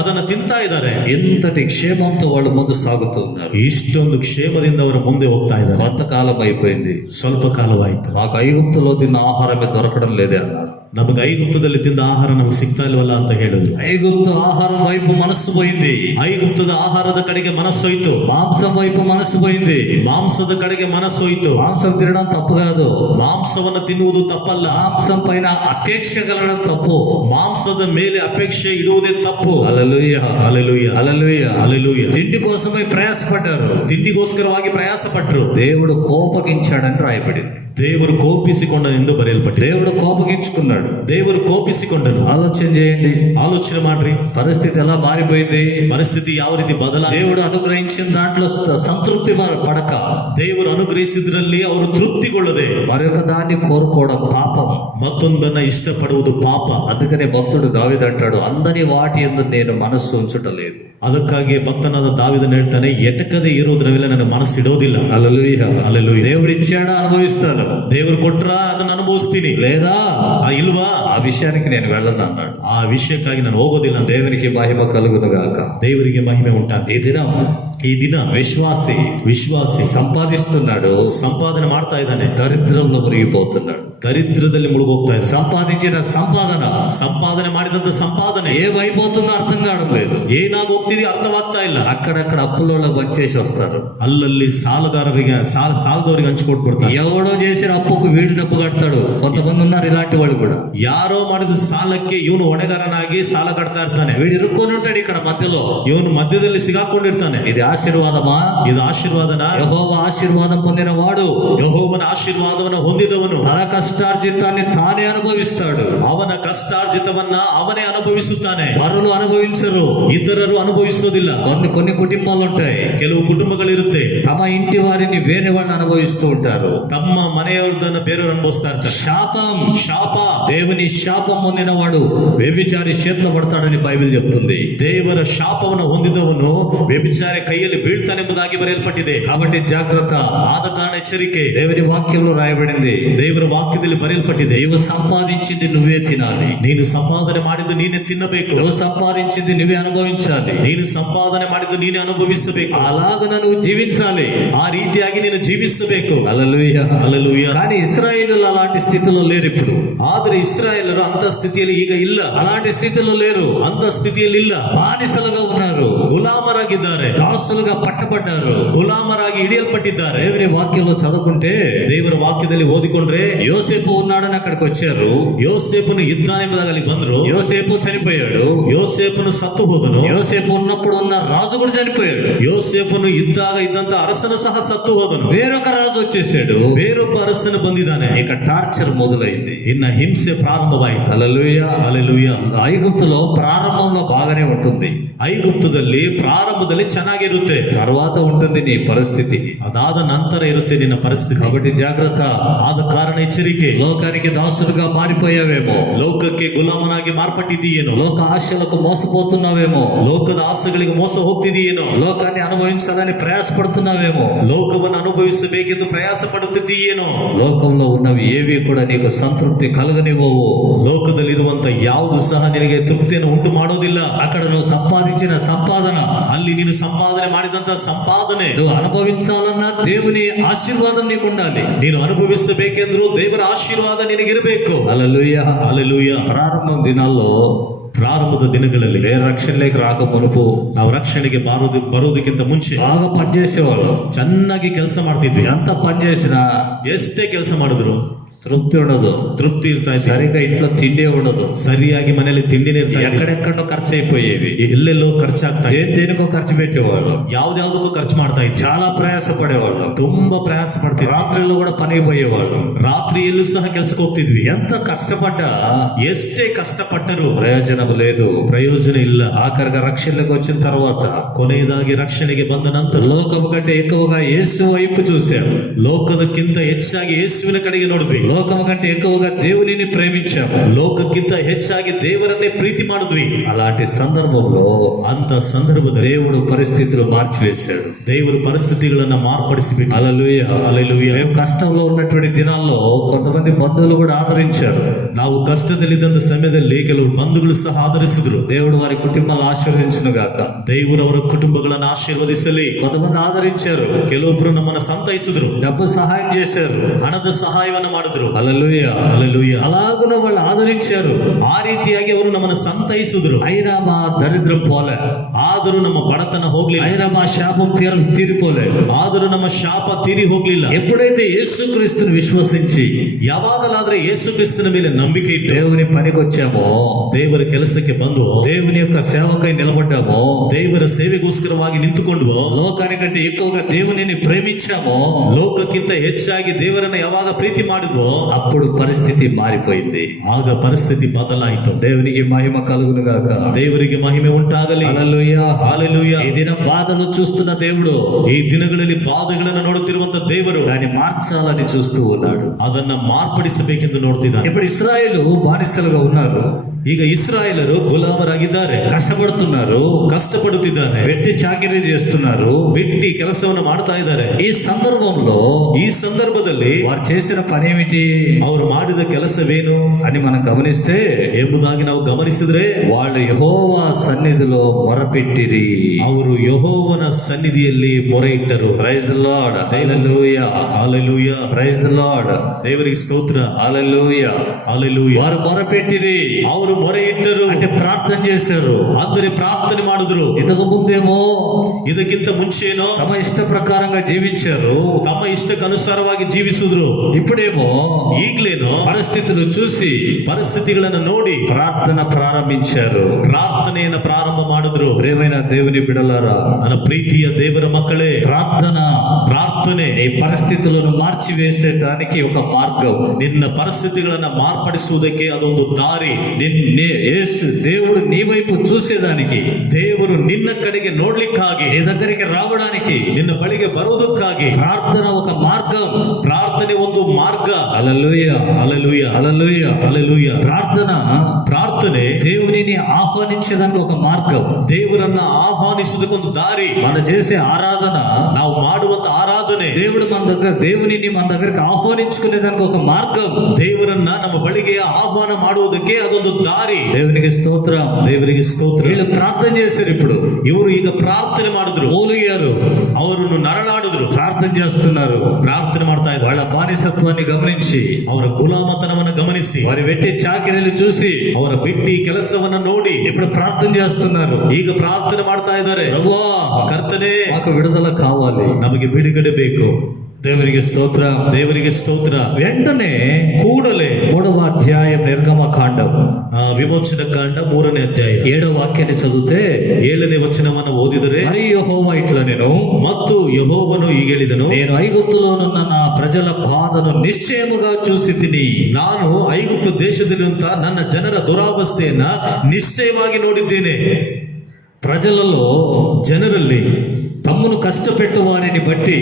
ಅದನ್ನ ತಿಂತಾ ಇದ್ದಾರೆ. ఎంతటి క్షేమంతో వాళ్ళు ముందు సాగుతూ ఉన్నారు. ಇಷ್ಟೊಂದು ಕ್ಷೇಮದಿಂದ ಅವರ ಮುಂದೆ ಹೋಗ್ತಾ ಇದ್ದಾರೆ. కొంతకాలం అయిపోయింది, ಸ್ವಲ್ಪ ಕಾಲವಾಯಿತು. నాకు ఐగుప్తులో తిన్న ఆహారమే దొరకడం లేదే అన్నారు. ನಮಗೆ ಐಗುಪ್ತದಲ್ಲಿ ತಿಂದ ಆಹಾರ ನಮ್ಗೆ ಸಿಗ್ತಾ ಇಲ್ವಲ್ಲ ಅಂತ ಹೇಳಿದ್ರು. ఐగుప్తు ఆహారం వైపు మనస్సు పోయింది, ಐಗುಪ್ತದ ಆಹಾರದ ಕಡೆಗೆ ಮನಸ್ಸೋಯ್ತು, మాంసం వైపు మనస్సు పోయింది. ಮಾಂಸದ ಕಡೆಗೆ ಮನಸ್ಸೋಯ್ತು. మాంసం తినడం తప్పు కాదు, ಮಾಂಸವನ್ನು ತಿನ್ನುವುದು ತಪ್ಪಲ್ಲ, మాంసం పైన అపేక్ష కలగడం తప్పు. ಮಾಂಸದ ಮೇಲೆ ಅಪೇಕ್ಷೆ ಇಡುವುದೇ ತಪ್ಪು. హల్లెలూయా. ಹಲ್ಲೆಲೂಯಾ. హల్లెలూయా. ಹಲ್ಲೆಲೂಯಾ. తిండి కోసమై ప్రయాసపడ్డారు, ತಿಂಡಿಗೋಸ್ಕರವಾಗಿ ಪ್ರಯಾಸ ಪಟ್ಟರು. దేవుడు కోపగించాడని రాయబడింది. ದೇವರು ಕೋಪಿಸಿಕೊಂಡನೆಂದು ಬರೆಯಲ್ಪಟ್ಟಿದೆ. దేవుడు కోపగించుకున్నాడు. ದೇವರು ಕೋಪಿಸಿಕೊಂಡನು. ఆలోచన చేయండి, ಆಲೋಚನೆ ಮಾಡ್ರಿ, పరిస్థితి ఎలా మారిపోయింది. ಪರಿಸ್ಥಿತಿ ಯಾವ ರೀತಿ ಬದಲಾಗಿದೆ. దేవుడు అనుగ్రహించిన దాంట్లో సంతృప్తి పడక, ದೇವರು ಅನುಗ್ರಹಿಸಿದ್ರಲ್ಲಿ ಅವರು ತೃಪ್ತಿಗೊಳ್ಳದೆ మరొక దాన్ని కోరుకోవడం పాపం. ಮತ್ತೊಂದನ್ನ ಇಷ್ಟಪಡುವುದು ಪಾಪ. అందుకనే భక్తుడు దావీదు అంటాడు, అందని వాటి యందు నేను మనస్సు ఉంచుటలేదు. ಅದಕ್ಕಾಗಿ ಭಕ್ತನಾದ ದಾವಿದನು ಹೇಳ್ತಾನೆ, ಎಟಕದೆ ಇರುವುದರ ಮೇಲೆ ನನ್ನ ಮನಸ್ಸಿಡೋದಿಲ್ಲ. హల్లెలూయా. ಹಲ್ಲೆಲೂಯಾ. దేవుడు ఇచ్చాడా అనుభవిస్తాను, ದೇವರು ಕೊಟ್ರ ಅದನ್ನ ಅನುಭವಿಸ್ತೀನಿ, లేదా ಇಲ್ವಾ ఆ విషయానికి నేను వెళ్ళను అన్నాడు. ಆ ವಿಷಯಕ್ಕಾಗಿ ನಾನು ಹೋಗೋದಿಲ್ಲ ಅಂತ. దేవునికి మహిమ కలుగును గాక. ದೇವರಿಗೆ ಮಹಿಮೆ ಉಂಟಾಗ್ತದೆ. ఈ దినం ವಿಶ್ವಾಸಿ సంపాదిస్తున్నాడు, ಸಂಪಾದನೆ ಮಾಡ್ತಾ ಇದ್ದಾನೆ, దరిద్రంలో మునిగిపోతున్నాడు. ದರಿದ್ರದಲ್ಲಿ ಮುಳುಗೋಗ್ತಾ ಇದ್ದಾನೆ. సంపాదించిన ಸಂಪಾದನೆ ಮಾಡಿದಂತ ಸಂಪಾದನೆ ఏమైపోతుందో అర్థం కావడం లేదు. ಏನಾಗೋಗ್ತಿದೆ ಅರ್ಥವಾಗ್ತಾ ಇಲ್ಲ. అక్కడక్కడ అప్పులలో వచ్చేసి వస్తారు. ಅಲ್ಲಲ್ಲಿ ಸಾಲದವರಿಗೆ ಹಂಚಿಕೊಟ್ಬಿಡ್ತಾರೆ. ఎవడో చేసిన అప్పుకు వీడు డబ్బు కడతాడు. కొంతమంది ఉన్నారు ఇలాంటి వాళ్ళు కూడా. ಯಾರೋ ಮಾಡಿದ ಸಾಲಕ್ಕೆ ಇವನು ಹೊಣೆಗಾರನಾಗಿ ಸಾಲ ಕಟ್ತಾ ಇರ್ತಾನೆ. వీడు ఇరుక్కొని ఉంటాడు ఇక్కడ మధ్యలో. ಇವನು ಮಧ್ಯದಲ್ಲಿ ಸಿಗಾಕೊಂಡಿರ್ತಾನೆ. ఇది ఆశీర్వాదమా? ಇದು ಆಶೀರ್ವಾದನ? యెహోవా ఆశీర్వాదం పొందిన వాడు ಯೆಹೋವನ ಆಶೀರ್ವಾದವನ್ನು ಹೊಂದಿದವನು తన కష్టార్జితాన్ని తానే అనుభవిస్తాడు. ಅವನ ಕಷ್ಟಾರ್ಜಿತವನ್ನ ಅವನೇ ಅನುಭವಿಸುತ್ತಾನೆ. పరులు అనుభవించరు, ಇತರರು ಅನುಭವಿಸೋದಿಲ್ಲ. కొన్ని కుటుంబాలు ఉంటాయి, ಕೆಲವು ಕುಟುಂಬಗಳಿರುತ್ತೆ, తమ ఇంటి వారిని వేరే వాళ్ళు అనుభవిస్తూ ఉంటారు. ತಮ್ಮ ಮನೆಯವರನ್ನ ಬೇರೆಯವರು ಅನುಭವಿಸ್ತಾ ಇರ್ತಾರೆ. ಶಾಪ. దేవుని శాపం పొందిన వాడు వ్యభిచారి చేతిలో పడతాడని బైబిల్ చెప్తుంది. ದೇವರ ಶಾಪವನ್ನು ಹೊಂದಿದವನು ವ್ಯಭಿಚಾರ ಕೈಯಲ್ಲಿ ಬೀಳ್ತಾನೆಂಬುದಾಗಿ ಬರೆಯಲ್ಪಟ್ಟಿದೆ. కాబట్టి జాగ్రత్త. ಆದ ಕಾರಣ ಎಚ್ಚರಿಕೆ. దేవుని వాక్యంలో రాయబడింది, ದೇವರ ವಾಕ್ಯದಲ್ಲಿ ಬರೆಯಲ್ಪಟ್ಟಿದೆ, నీవు సంపాదించింది నువ్వే తినాలి. ನೀನು ಸಂಪಾದನೆ ಮಾಡಿದ್ದು ನೀನೇ ತಿನ್ನಬೇಕು. నువ్వు సంపాదించింది నువ్వే అనుభవించాలి. ನೀನು ಸಂಪಾದನೆ ಮಾಡಿದ್ದು ನೀನೇ ಅನುಭವಿಸಬೇಕು. అలాగ నువ్వు జీవించాలి. ఉండాలి. ಆ ರೀತಿಯಾಗಿ ನೀನು ಜೀವಿಸಬೇಕು. హల్లెలూయా. ಹಲ್ಲೆಲೂಯಾ. కానీ ఇశ్రాయేలీయులు అలాంటి స్థితిలో లేరు ఇప్పుడు. ಆದರೆ ಇಸ್ರಾಯೇಲರು ಅಂತ ಸ್ಥಿತಿಯಲ್ಲಿ ಈಗ ಇಲ್ಲ. అలాంటి స్థితిలో లేరు. ಅಂತ ಸ್ಥಿತಿಯಲ್ಲಿ ಇಲ್ಲ. బానిసలుగా ఉన్నారు. ಗುಲಾಮರಾಗಿದ್ದಾರೆ. దాసులుగా పట్టబడ్డారు. ಗುಲಾಮರಾಗಿ ಹಿಡಿಯಲ್ಪಟ್ಟಿದ್ದಾರೆ. దేవుని వాక్యంలో చదువుకుంటే ದೇವರ ವಾಕ್ಯದಲ್ಲಿ ಓದಿಕೊಂಡ್ರೆ యోసేపు ఉన్నాడని అక్కడికి వచ్చారు. ಯೋಸೇಫನು ಇದ್ದಾನೆಂಬುದಾಗಿ ಅಲ್ಲಿ ಬಂದ್ರು. యోసేపు చనిపోయాడు. ಯೋಸೇಫನು ಸತ್ತು ಹೋದನು. యోసేపు ఉన్నప్పుడు ఉన్న రాజు కూడా చనిపోయాడు. ಯೋಸೇಫನು ಇದ್ದಾಗ ಇದ್ದಂತ ಅರಸನು ಸಹ ಸತ್ತು ಹೋದನು. వేరొక రాజు వచ్చేసాడు. ಬೇರೊಬ್ಬ ಅರಸನು ಬಂದಿದ್ದಾನೆ. ఇక టార్చర్ మొదలైంది. ಇನ್ನ ಹಿಂಸೆ ಪ್ರಾರಂಭವಾಯಿತು. హల్లెలూయా. ಹಲ್ಲೆಲೂಯಾ. ఐగుప్తులో ప్రారంభంలో బాగానే ఉంటుంది. ಐಗುಪ್ತದಲ್ಲಿ ಪ್ರಾರಂಭದಲ್ಲಿ ಚೆನ್ನಾಗಿರುತ್ತೆ. తర్వాత ఉంటుంది నీ పరిస్థితి. ಅದಾದ ನಂತರ ಇರುತ್ತೆ ನಿನ್ನ ಪರಿಸ್ಥಿತಿ. కాబట్టి జాగ్రత్త. ಆದ ಕಾರಣ ಎಚ್ಚರಿಕೆ. లోకానికి దాసుడుగా మారిపోయావేమో. ಲೋಕಕ್ಕೆ ಗುಲಾಮನಾಗಿ ಮಾರ್ಪಟ್ಟಿದ್ದೀಯೇನೋ. లోక ఆశలకు మోసపోతున్నావేమో. ಲೋಕದ ಆಸೆಗಳಿಗೆ ಮೋಸ ಹೋಗ್ತಿದೀಯೇನೋ. లోకాన్ని అనుభవించాలని ప్రయాసపడుతున్నావేమో. ಲೋಕವನ್ನು ಅನುಭವಿಸಬೇಕೆಂದು ಪ್ರಯಾಸ ಪಡುತ್ತಿದ್ದೀಯೇನೋ. లోకంలో ఉన్నవి ఏవి కూడా నీకు సంతృప్తి కలగనివ్వవు. ಲೋಕದಲ್ಲಿರುವಂತ ಯಾವುದು ಸಹ ನಿನಗೆ ತೃಪ್ತಿಯನ್ನು ಉಂಟು ಮಾಡೋದಿಲ್ಲ. అక్కడ నువ్వు సంపాదించిన సంపాదన, ಅಲ್ಲಿ ನೀನು ಸಂಪಾದನೆ ಮಾಡಿದಂತ ಸಂಪಾದನೆ, నువ్వు అనుభవించాలన్నా దేవుని ఆశీర్వాదం నీకు ఉండాలి. ನೀನು ಅನುಭವಿಸಬೇಕೆಂದ್ರೂ ದೇವರ ಆಶೀರ್ವಾದ ನಿನಗಿರಬೇಕು. హల్లెలూయా. ಹಲ್ಲೆಲೂಯಾ. ప్రారంభం దినాల్లో ಪ್ರಾರಂಭದ ದಿನಗಳಲ್ಲಿ ఏ రక్షణలోకి రాక మునుపు ನಾವು ರಕ್ಷಣೆಗೆ ಬರೋದಕ್ಕಿಂತ ಮುಂಚೆ బాగా పనిచేసేవాళ్ళం. ಚೆನ್ನಾಗಿ ಕೆಲಸ ಮಾಡ್ತಿದ್ವಿ. ఎంత పని చేసినా ಎಷ್ಟೇ ಕೆಲಸ ಮಾಡಿದ್ರು తృప్తి ఉండదు. ತೃಪ್ತಿ ಇರ್ತಾ ಇತ್ತು. సరిగా ఇంట్లో తిండే ఉండదు. ಸರಿಯಾಗಿ ಮನೆಯಲ್ಲಿ ತಿಂಡಿನೇ ಇರ್ತಾ ಇತ್ತು. ఎక్కడెక్కడో ఖర్చు అయిపోయేవి. ಎಲ್ಲೆಲ್ಲೋ ಖರ್ಚಾಗ್ತಾ ಇತ್ತು. దేనికో ఖర్చు పెట్టేవాళ్ళు. ಯಾವ್ದಾವ್ದಕ್ಕೂ ಖರ್ಚು ಮಾಡ್ತಾ ಇತ್ತು. చాలా ప్రయాస పడేవాళ్ళు. ತುಂಬಾ ಪ್ರಯಾಸ ಪಡ್ತಿದ್ವಿ. రాత్రిలో కూడా పనికి పోయేవాళ్ళు. ರಾತ್ರಿಯಲ್ಲೂ ಸಹ ಕೆಲಸಕ್ಕೆ ಹೋಗ್ತಿದ್ವಿ. ఎంత కష్టపడ్డా ಎಷ್ಟೇ ಕಷ್ಟಪಟ್ಟರೂ ప్రయోజనం లేదు. ಪ್ರಯೋಜನ ಇಲ್ಲ. ఆఖరిగా రక్షణలోకి వచ్చిన తర్వాత ಕೊನೆಯದಾಗಿ ರಕ್ಷಣೆಗೆ ಬಂದ ನಂತರ లోకం కంటే ఎక్కువగా యేసు వైపు చూశాడు. ಲೋಕದಕ್ಕಿಂತ ಹೆಚ್ಚಾಗಿ ಯೇಸುವಿನ ಕಡೆಗೆ ನೋಡಿದ್ವಿ. లోకం కంటే ఎక్కువగా దేవునిని ప్రేమించాము. ಲೋಕಕ್ಕಿಂತ ಹೆಚ್ಚಾಗಿ ದೇವರನ್ನೇ ಪ್ರೀತಿ ಮಾಡಿದ್ವಿ. అలాంటి సందర్భంలో ಅಂತ ಸಂದರ್ಭದಲ್ಲಿ దేవుడు పరిస్థితులు మార్చివేశాడు. ದೇವರು ಪರಿಸ್ಥಿತಿಗಳನ್ನ ಮಾರ್ಪಡಿಸಬೇಕು. హల్లెలూయా. ಹಲ್ಲೆಲೂಯಾ. మేము కష్టంలో ఉన్నటువంటి దినాల్లో కొంతమంది బంధువులు కూడా ఆదరించారు. ನಾವು ಕಷ್ಟದಲ್ಲಿದ್ದಂತ ಸಮಯದಲ್ಲಿ ಕೆಲವು ಬಂಧುಗಳು ಸಹ ಆಧರಿಸಿದ್ರು. దేవుడు వారి కుటుంబాలు ఆశీర్వదించును గాక. ದೇವರು ಅವರ ಕುಟುಂಬಗಳನ್ನು ಆಶೀರ್ವದಿಸಲಿ. కొంతమంది ఆదరించారు. ಕೆಲವೊಬ್ರು ನಮ್ಮನ್ನು ಸಂತೈಸಿದ್ರು. డబ్బు సహాయం చేశారు. ಹಣದ ಸಹಾಯವನ್ನು ಮಾಡಿದ್ರು. హల్లెలూయా. ಹಲ್ಲೆಲೂಯಾ. అలాగున వాళ్ళు ఆదరించారు. ಆ ರೀತಿಯಾಗಿ ಅವರು ನಮ್ಮನ್ನು ಸಂತೈಸಿದ್ರು. అయినా మా దరిద్రం పోలే. ಆದರೂ ನಮ್ಮ ಬಡತನ ಹೋಗ್ಲಿಲ್ಲ. అయినా మా శాపం తీరిపోలే. ಆದರೂ ನಮ್ಮ ಶಾಪ ತೀರಿ ಹೋಗ್ಲಿಲ್ಲ. ఎప్పుడైతే యేసుక్రీస్తుని విశ్వసించి ಯಾವಾಗಲಾದ್ರೆ ಯೇಸು ಕ್ರಿಸ್ತನ ಮೇಲೆ ನಂಬಿಕೆ ಇಟ್ಟು దేవుని పనికొచ్చామో, ದೇವರ ಕೆಲಸಕ್ಕೆ ಬಂದು దేవుని యొక్క సేవకై నిలబడ్డామో, ದೇವರ ಸೇವೆಗೋಸ್ಕರವಾಗಿ ನಿಂತುಕೊಂಡು లోకానికంటే ఎక్కువగా దేవునిని ప్రేమించామో, ಲೋಕಕ್ಕಿಂತ ಹೆಚ್ಚಾಗಿ ದೇವರನ್ನ ಯಾವಾಗ ಪ್ರೀತಿ ಮಾಡಿದ್ವೋ అప్పుడు పరిస్థితి మారిపోయింది. ಆಗ ಪರಿಸ್ಥಿತಿ ಬದಲಾಯಿತು. దేవునికి మహిమ కలుగును గాక. ದೇವರಿಗೆ ಮಹಿಮೆ ಉಂಟಾಗಲಿ. హల్లెలూయా. ಹಲ್ಲೆಲೂಯಾ. ఈ దినం బాధలు చూస్తున్న దేవుడు ಈ ದಿನಗಳಲ್ಲಿ ಬಾಧೆಗಳನ್ನು ನೋಡುತ್ತಿರುವಂತ ದೇವರು దాన్ని మార్చాలని చూస్తూ ఉన్నాడు. ಅದನ್ನ ಮಾರ್ಪಡಿಸಬೇಕೆಂದು ನೋಡ್ತಿದ್ದಾನೆ. ఇప్పుడు ఇశ్రాయేలు బానిసలుగా ఉన్నారు. ಈಗ ಇಸ್ರಾಯೇಲರು ಗುಲಾಮರಾಗಿದ್ದಾರೆ. కష్టపడుతున్నారు. ಕಷ್ಟಪಡುತ್ತಿದ್ದಾರೆ. వెట్టి చాకిరీ చేస్తున్నారు. ಬಿಟ್ಟಿ ಕೆಲಸವನ್ನು ಮಾಡ್ತಾ ಇದ್ದಾರೆ. ఈ సందర్భంలో ಈ ಸಂದರ್ಭದಲ್ಲಿ వారు చేసిన పని ఏమిటి ಅವರು ಮಾಡಿದ ಕೆಲಸವೇನು అని మనం గమనిస్తే ಎಂಬುದಾಗಿ ನಾವು ಗಮನಿಸಿದ್ರೆ వాళ్ళు యెహోవా సన్నిధిలో మొరపెట్టిరి. ಅವರು ಯೆಹೋವನ ಸನ್ನಿಧಿಯಲ್ಲಿ ಮೊರೆ ಇಟ್ಟರು. Praise the Lord. Hallelujah. Hallelujah. Praise the Lord. ದೇವರಿಗೆ ಸ್ತೋತ್ರ. హల్లెలూయా. ಹಲ್ಲೆಲೂಯಾ. వారు మొరపెట్టిరి ಅವರು ಮೊರೆ ಇಟ್ಟರು అంటే ప్రార్థన చేశారు. ಅಂದರೆ ಪ್ರಾರ್ಥನೆ ಮಾಡಿದ್ರು. ఇంతకు ముందేమో ಇದಕ್ಕಿಂತ ಮುಂಚೆನೋ తమ ఇష్ట ప్రకారంగా జీవించారు. ತಮ್ಮ ಇಷ್ಟಕ್ಕನುಸಾರವಾಗಿ ಜೀವಿಸಿದ್ರು. ఇప్పుడేమో ಈಗ್ಲೇನೋ పరిస్థితులు చూసి ಪರಿಸ್ಥಿತಿಗಳನ್ನು ನೋಡಿ ప్రార్థన ప్రారంభించారు. ಪ್ರಾರ್ಥನೆಯನ್ನು ಪ್ರಾರಂಭ ಮಾಡಿದ್ರು. ప్రియమైన దేవుని బిడ్డలారా, ನನ್ನ ಪ್ರೀತಿಯ ದೇವರ ಮಕ್ಕಳೇ, ప్రార్థన ಪ್ರಾರ್ಥನೆ నీ పరిస్థితులను మార్చివేసేదానికి ఒక మార్గం. ನಿನ್ನ ಪರಿಸ್ಥಿತಿಗಳನ್ನ ಮಾರ್ಪಡಿಸುವುದಕ್ಕೆ ಅದೊಂದು ದಾರಿ. దేవుడు నీ వైపు చూసేదానికి, ದೇವರು ನಿನ್ನ ಕಡೆಗೆ ನೋಡ್ಲಿಕ್ಕಾಗಿ, నీ దగ్గరికి రావడానికి ನಿನ್ನ ಬಳಿಗೆ ಬರೋದಕ್ಕಾಗಿ ప్రార్థన ఒక మార్గం. ಪ್ರಾರ್ಥನೆ ಒಂದು ಮಾರ್ಗ. హల్లెలూయా. ಹಲ್ಲೆಲೂಯಾ. హల్లెలూయా. ಹಲ್ಲೆಲೂಯಾ. ప్రార్థన దేవునిని ఆహ్వానించేదానికి ఒక మార్గం. ದೇವರನ್ನ ಆಹ್ವಾನಿಸುವುದಕ್ಕೊಂದು ದಾರಿ. మనం చేసే ఆరాధన, ನಾವು ಮಾಡುವಂತ ಆರಾಧನೆ దేవుడు మన దేవునిని మన దగ్గరికి ఆహ్వానించుకునేదానికి ఒక మార్గం. ದೇವರನ್ನ ನಮ್ಮ ಬಳಿಗೆ ಆಹ್ವಾನ ಮಾಡುವುದಕ್ಕೆ ಅದೊಂದು ದಾರಿ. దేవునికి స్తోత్రం. ದೇವರಿಗೆ ಸ್ತೋತ್ರ. వీళ్ళు ప్రార్థన చేశారు. ఇప్పుడు ಇವರು ಈಗ ಪ್ರಾರ್ಥನೆ ಮಾಡಿದ್ರು, మూలిగారు, ಅವರನ್ನು ನರಳಾಡಿದ್ರು, ప్రార్థన చేస్తున్నారు. ಪ್ರಾರ್ಥನೆ ಮಾಡ್ತಾ ಇದ್ದಾರೆ. వాళ్ళ బానిసత్వాన్ని గమనించి, ಅವರ ಗುಲಾಮತನವನ್ನು ಗಮನಿಸಿ, వారి వెట్టి చాకిరీలు చూసి, ಅವರ ಬಿಟ್ಟಿ ಕೆಲಸವನ್ನ ನೋಡಿ ఇప్పుడు ప్రార్థన చేస్తున్నారు. ಈಗ ಪ್ರಾರ್ಥನೆ ಮಾಡ್ತಾ ಇದ್ದಾರೆ. ప్రభువా, ಕರ್ತನೇ, మాకు విడుదల కావాలి, ನಮಗೆ ಬಿಡುಗಡೆ ಬೇಕು. దేవునికి స్తోత్రం. ದೇವರಿಗೆ ಸ್ತೋತ್ರ. వెంటనే ಕೂಡಲೇ 3వ అధ్యాయం నిర్గమకాండం ವಿಮೋಚನ ಕಾಂಡ 3ನೇ ಅಧ್ಯಾಯ 7వ వాక్యాన్ని చదివితే, 7ನೇ ವಚನವನ್ನು ಓದಿದರೆ, మరి యెహోవా ఇట్లా నేను ಮತ್ತು ಯೆಹೋವನು ಹೀಗೆ ಹೇಳಿದನು, నేను ఐగుప్తులోనున్న నా ప్రజల బాధను నిశ్చయముగా చూసి తిని, ನಾನು ಐಗುಪ್ತ ದೇಶದಲ್ಲಿರುವಂತ ನನ್ನ ಜನರ ದುರಾವಸ್ಥೆಯನ್ನ ನಿಶ್ಚಯವಾಗಿ ನೋಡಿದ್ದೇನೆ. ప్రజలలో ಜನರಲ್ಲಿ తమ్మును కష్టపెట్టు వారిని బట్టి,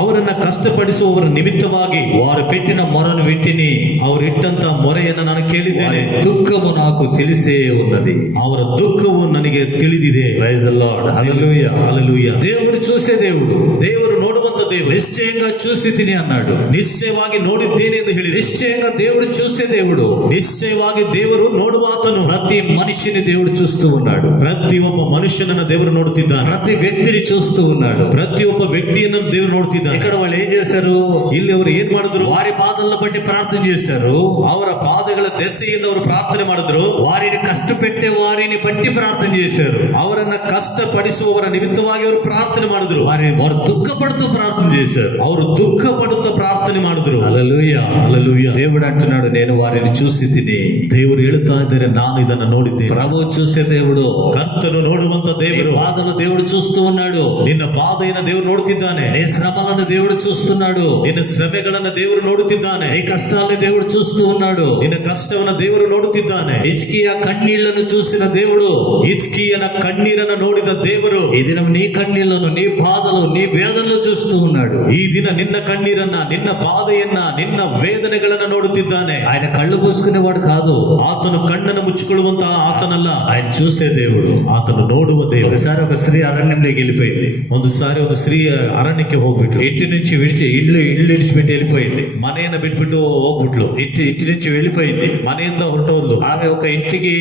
ಅವರನ್ನ ಕಷ್ಟಪಡಿಸುವವರ ನಿಮಿತ್ತವಾಗಿ వారు పెట్టిన మొరను వింటిని, ಅವರಿಟ್ಟಂತ ಮೊರೆಯನ್ನ ನಾನು ಕೇಳಿದ್ದೇನೆ. వారి దుఃఖము నాకు తెలిసే ఉన్నది. ಅವರ ದುಃಖವು ನನಗೆ ತಿಳಿದಿದೆ. Praise the Lord. Hallelujah. Hallelujah. దేవుడు చూసే దేవుడు, ದೇವರು ನೋಡುವಂತ ದೇವರು. నిశ్చయంగా చూసి తిని అన్నాడు. ನಿಶ್ಚಯವಾಗಿ ನೋಡಿದ್ದೇನೆ ಎಂದು ಹೇಳಿ, నిశ్చయంగా దేవుడు చూసే దేవుడు. ನಿಶ್ಚಯವಾಗಿ ದೇವರು ನೋಡುವಾತನು. ప్రతి మనిషిని దేవుడు చూస్తూ ఉన్నాడు. ಪ್ರತಿಯೊಬ್ಬ ಮನುಷ್ಯನನ್ನ ದೇವರು ನೋಡುತ್ತಿದ್ದಾನೆ. ప్రతి వ్యక్తిని చూస్తూ ఉన్నాడు. ಪ್ರತಿಯೊಬ್ಬ ವ್ಯಕ್ತಿಯನ್ನು ದೇವರು ನೋಡುತ್ತಿದ್ದಾನೆ. ఇక్కడ వాళ్ళు ఏం చేశారు? ಇಲ್ಲಿ ಅವರು ಏನ್ ಮಾಡಿದ್ರು? వారి బాధలను బట్టి ప్రార్థన చేశారు. ಅವರ ಪಾದಗಳ ದೆಸೆಯಿಂದ ಅವರು ಪ್ರಾರ್ಥನೆ ಮಾಡಿದ್ರು. వారిని కష్టపెట్టే వారిని బట్టి ప్రార్థన చేశారు. ಅವರನ್ನ ಕಷ್ಟಪಡಿಸುವವರ ನಿಮಿತ್ತವಾಗಿ ಅವರು ಪ್ರಾರ್ಥನೆ ಮಾಡಿದ್ರು. వారు దుఃఖపడుతూ ప్రార్థన చేశారు. ಅವರು ದುಃಖ ಪಡುತ್ತಾ ಪ್ರಾರ್ಥನೆ ಮಾಡಿದ್ರು. హల్లెలూయా. ಹಲ್ಲೆಲೂಯಾ. దేవుడు అంటున్నాడు, నేను వారిని చూసి తిని. ದೇವರು ಹೇಳುತ್ತಾ ಇದ್ದಾರೆ, ನಾನು ಇದನ್ನ ನೋಡಿದ್ದೇನೆ. ప్రభు చూసే దేవుడు, ಕರ್ತನು ನೋಡುವಂತ ದೇವರು. బాధలు దేవుడు చూస్తూ ఉన్నాడు. ನಿನ್ನ ಬಾಧೆಯನ್ನು ದೇವರು ನೋಡುತ್ತಿದ್ದಾನೆ. నీ శ్రమలను దేవుడు చూస్తున్నాడు. ನಿನ್ನ ಶ್ರಮೆಗಳನ್ನ ದೇವರು ನೋಡುತ್ತಿದ್ದಾನೆ. నీ కష్టాలను దేవుడు చూస్తూ ఉన్నాడు. ನಿನ್ನ ಕಷ್ಟವನ್ನ ದೇವರು ನೋಡುತ್ತಿದ್ದಾನೆ. ಹಿಜ್ಕೀಯ కన్నీళ్లను చూసిన దేవుడు, ಹಿಜ್ಕೀಯನ ಕಣ್ಣೀರನ್ನ ನೋಡಿದ ದೇವರು ఈ దినం నీ కన్నీళ్లను, నీ బాధలు, నీ వేదనలు చూస్తూ ఉన్నాడు. ಈ ದಿನ ನಿನ್ನ ಕಣ್ಣೀರನ್ನ, ನಿನ್ನ ಬಾಧೆಯನ್ನ, ನಿನ್ನ ವೇದನೆಗಳನ್ನ ನೋಡುತ್ತಿದ್ದಾನೆ. ఆయన కళ్ళు మూసుకునేవాడు కాదు. ಆತನು ಕಣ್ಣನ್ನು ಮುಚ್ಚಿಕೊಳ್ಳುವಂತಹ ಆತನಲ್ಲ, ఆయన చూసే దేవుడు. ಆತನು ನೋಡುವ ದೇವರು. ఒకసారి ఒక స్త్రీ అరణ్యంలోకి వెళ్ళిపోయింది. ಒಂದು ಸಾರಿ ಒಂದು ಸ್ತ್ರೀ ಅರಣ್ಯಕ್ಕೆ ಹೋಗ್ಬಿಟ್ಲು. ఇంటి నుంచి విడిచి ఇల్లు విడిచిపెట్టి వెళ్ళిపోయింది. ಮನೆಯನ್ನ ಬಿಟ್ಬಿಟ್ಟು ಹೋಗ್ಬಿಟ್ಲು. ఇంటి నుంచి వెళ్ళిపోయింది. ಮನೆಯಿಂದ ಹೊರಟೋದ್ಲು. ఆమె ఒక ఇంటికి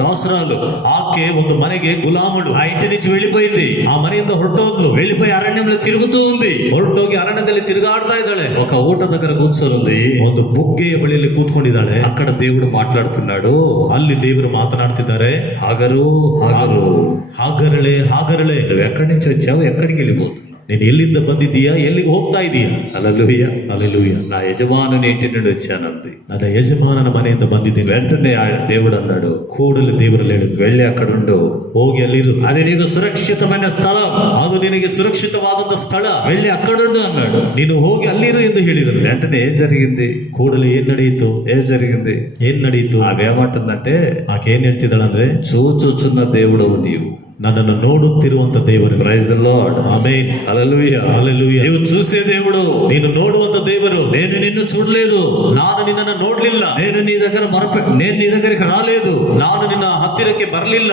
దాసురాలు. ಆಕೆ ಒಂದು ಮನೆಗೆ ಗುಲಾಮಳು. ఆ ఇంటి నుంచి వెళ్ళిపోయింది. ಆ ಮನೆಯಿಂದ ಹೊರಟೋದ್ಲು. వెళ్ళిపోయి అరణ్యంలో తిరుగుతూ ఉంది. ಹೊರಟೋಗಿ ಅರಣ್ಯದಲ್ಲಿ ತಿರುಗಾಡ್ತಾ ಇದ್ದಾಳೆ. ఒక ఊట దగ్గర కూర్చొని ಒಂದು ಬುಗ್ಗೆಯ ಬಳಿಯಲ್ಲಿ ಕೂತ್ಕೊಂಡಿದ್ದಾಳೆ. అక్కడ దేవుడు మాట్లాడుతున్నాడు. ಅಲ್ಲಿ ದೇವರು ಮಾತನಾಡ್ತಿದ್ದಾರೆ. ಹಾಗರು ಹಾಗರಳೆ, ಹಾಗರಳೆ, నువ్వు ఎక్కడి నుంచి వచ్చావు, ఎక్కడికి వెళ్ళిపోతున్నావు? ನೀನು ಎಲ್ಲಿಂದ ಬಂದಿದ್ದೀಯಾ, ಎಲ್ಲಿಗೆ ಹೋಗ್ತಾ ಇದೀಯಾ? హల్లెలూయా. ಹಲ್ಲೆಲೂಯಾ. నా యజమానుని ఇంటి నుండి వచ్చానంది. ನನ್ನ ಯಜಮಾನನ ಮನೆಯಿಂದ ಬಂದಿದ್ದೀನಿ. వెంటనే దేవుడు అన్నాడు, ಕೂಡಲೇ ದೇವರಲ್ಲಿ ಹೇಳಿದ್ರು, వెళ్ళి అక్కడ ఉండు, ಹೋಗಿ ಅಲ್ಲಿರು, అది నీకు సురక్షితమైన స్థలం, ಅದು ನಿನಗೆ ಸುರಕ್ಷಿತವಾದಂತ ಸ್ಥಳ, వెళ్ళి అక్కడుండు అన్నాడు. ನೀನು ಹೋಗಿ ಅಲ್ಲಿರು ಎಂದು ಹೇಳಿದರು. వెంటనే ఏం జరిగింది? ಕೂಡಲೇ ಏನ್ ನಡೆಯಿತು? ಏನ್ ನಡೆಯಿತು? ఆమె ఏమంటుందంటే, ಆಕೆ ಏನ್ ಹೇಳ್ತಿದ್ದಾಳಂದ್ರೆ, చూచుచున్న దేవుడవు నీవు, ನನ್ನನ್ನು ನೋಡುತ್ತಿರುವಂತ ದೇವರು. Praise the Lord. Amen. Hallelujah. Hallelujah. నీవు చూసే దేవుడు, ನೀನು ನೋಡುವಂತ ದೇವರು. నేను నిన్ను చూడలేదు, ನಾನು ನಿನ್ನನ್ನು ನೋಡ್ಲಿಲ್ಲ, నేను నీ దగ్గరికి రాలేదు, ನಾನು ನಿನ್ನ ಹತ್ತಿರಕ್ಕೆ ಬರಲಿಲ್ಲ,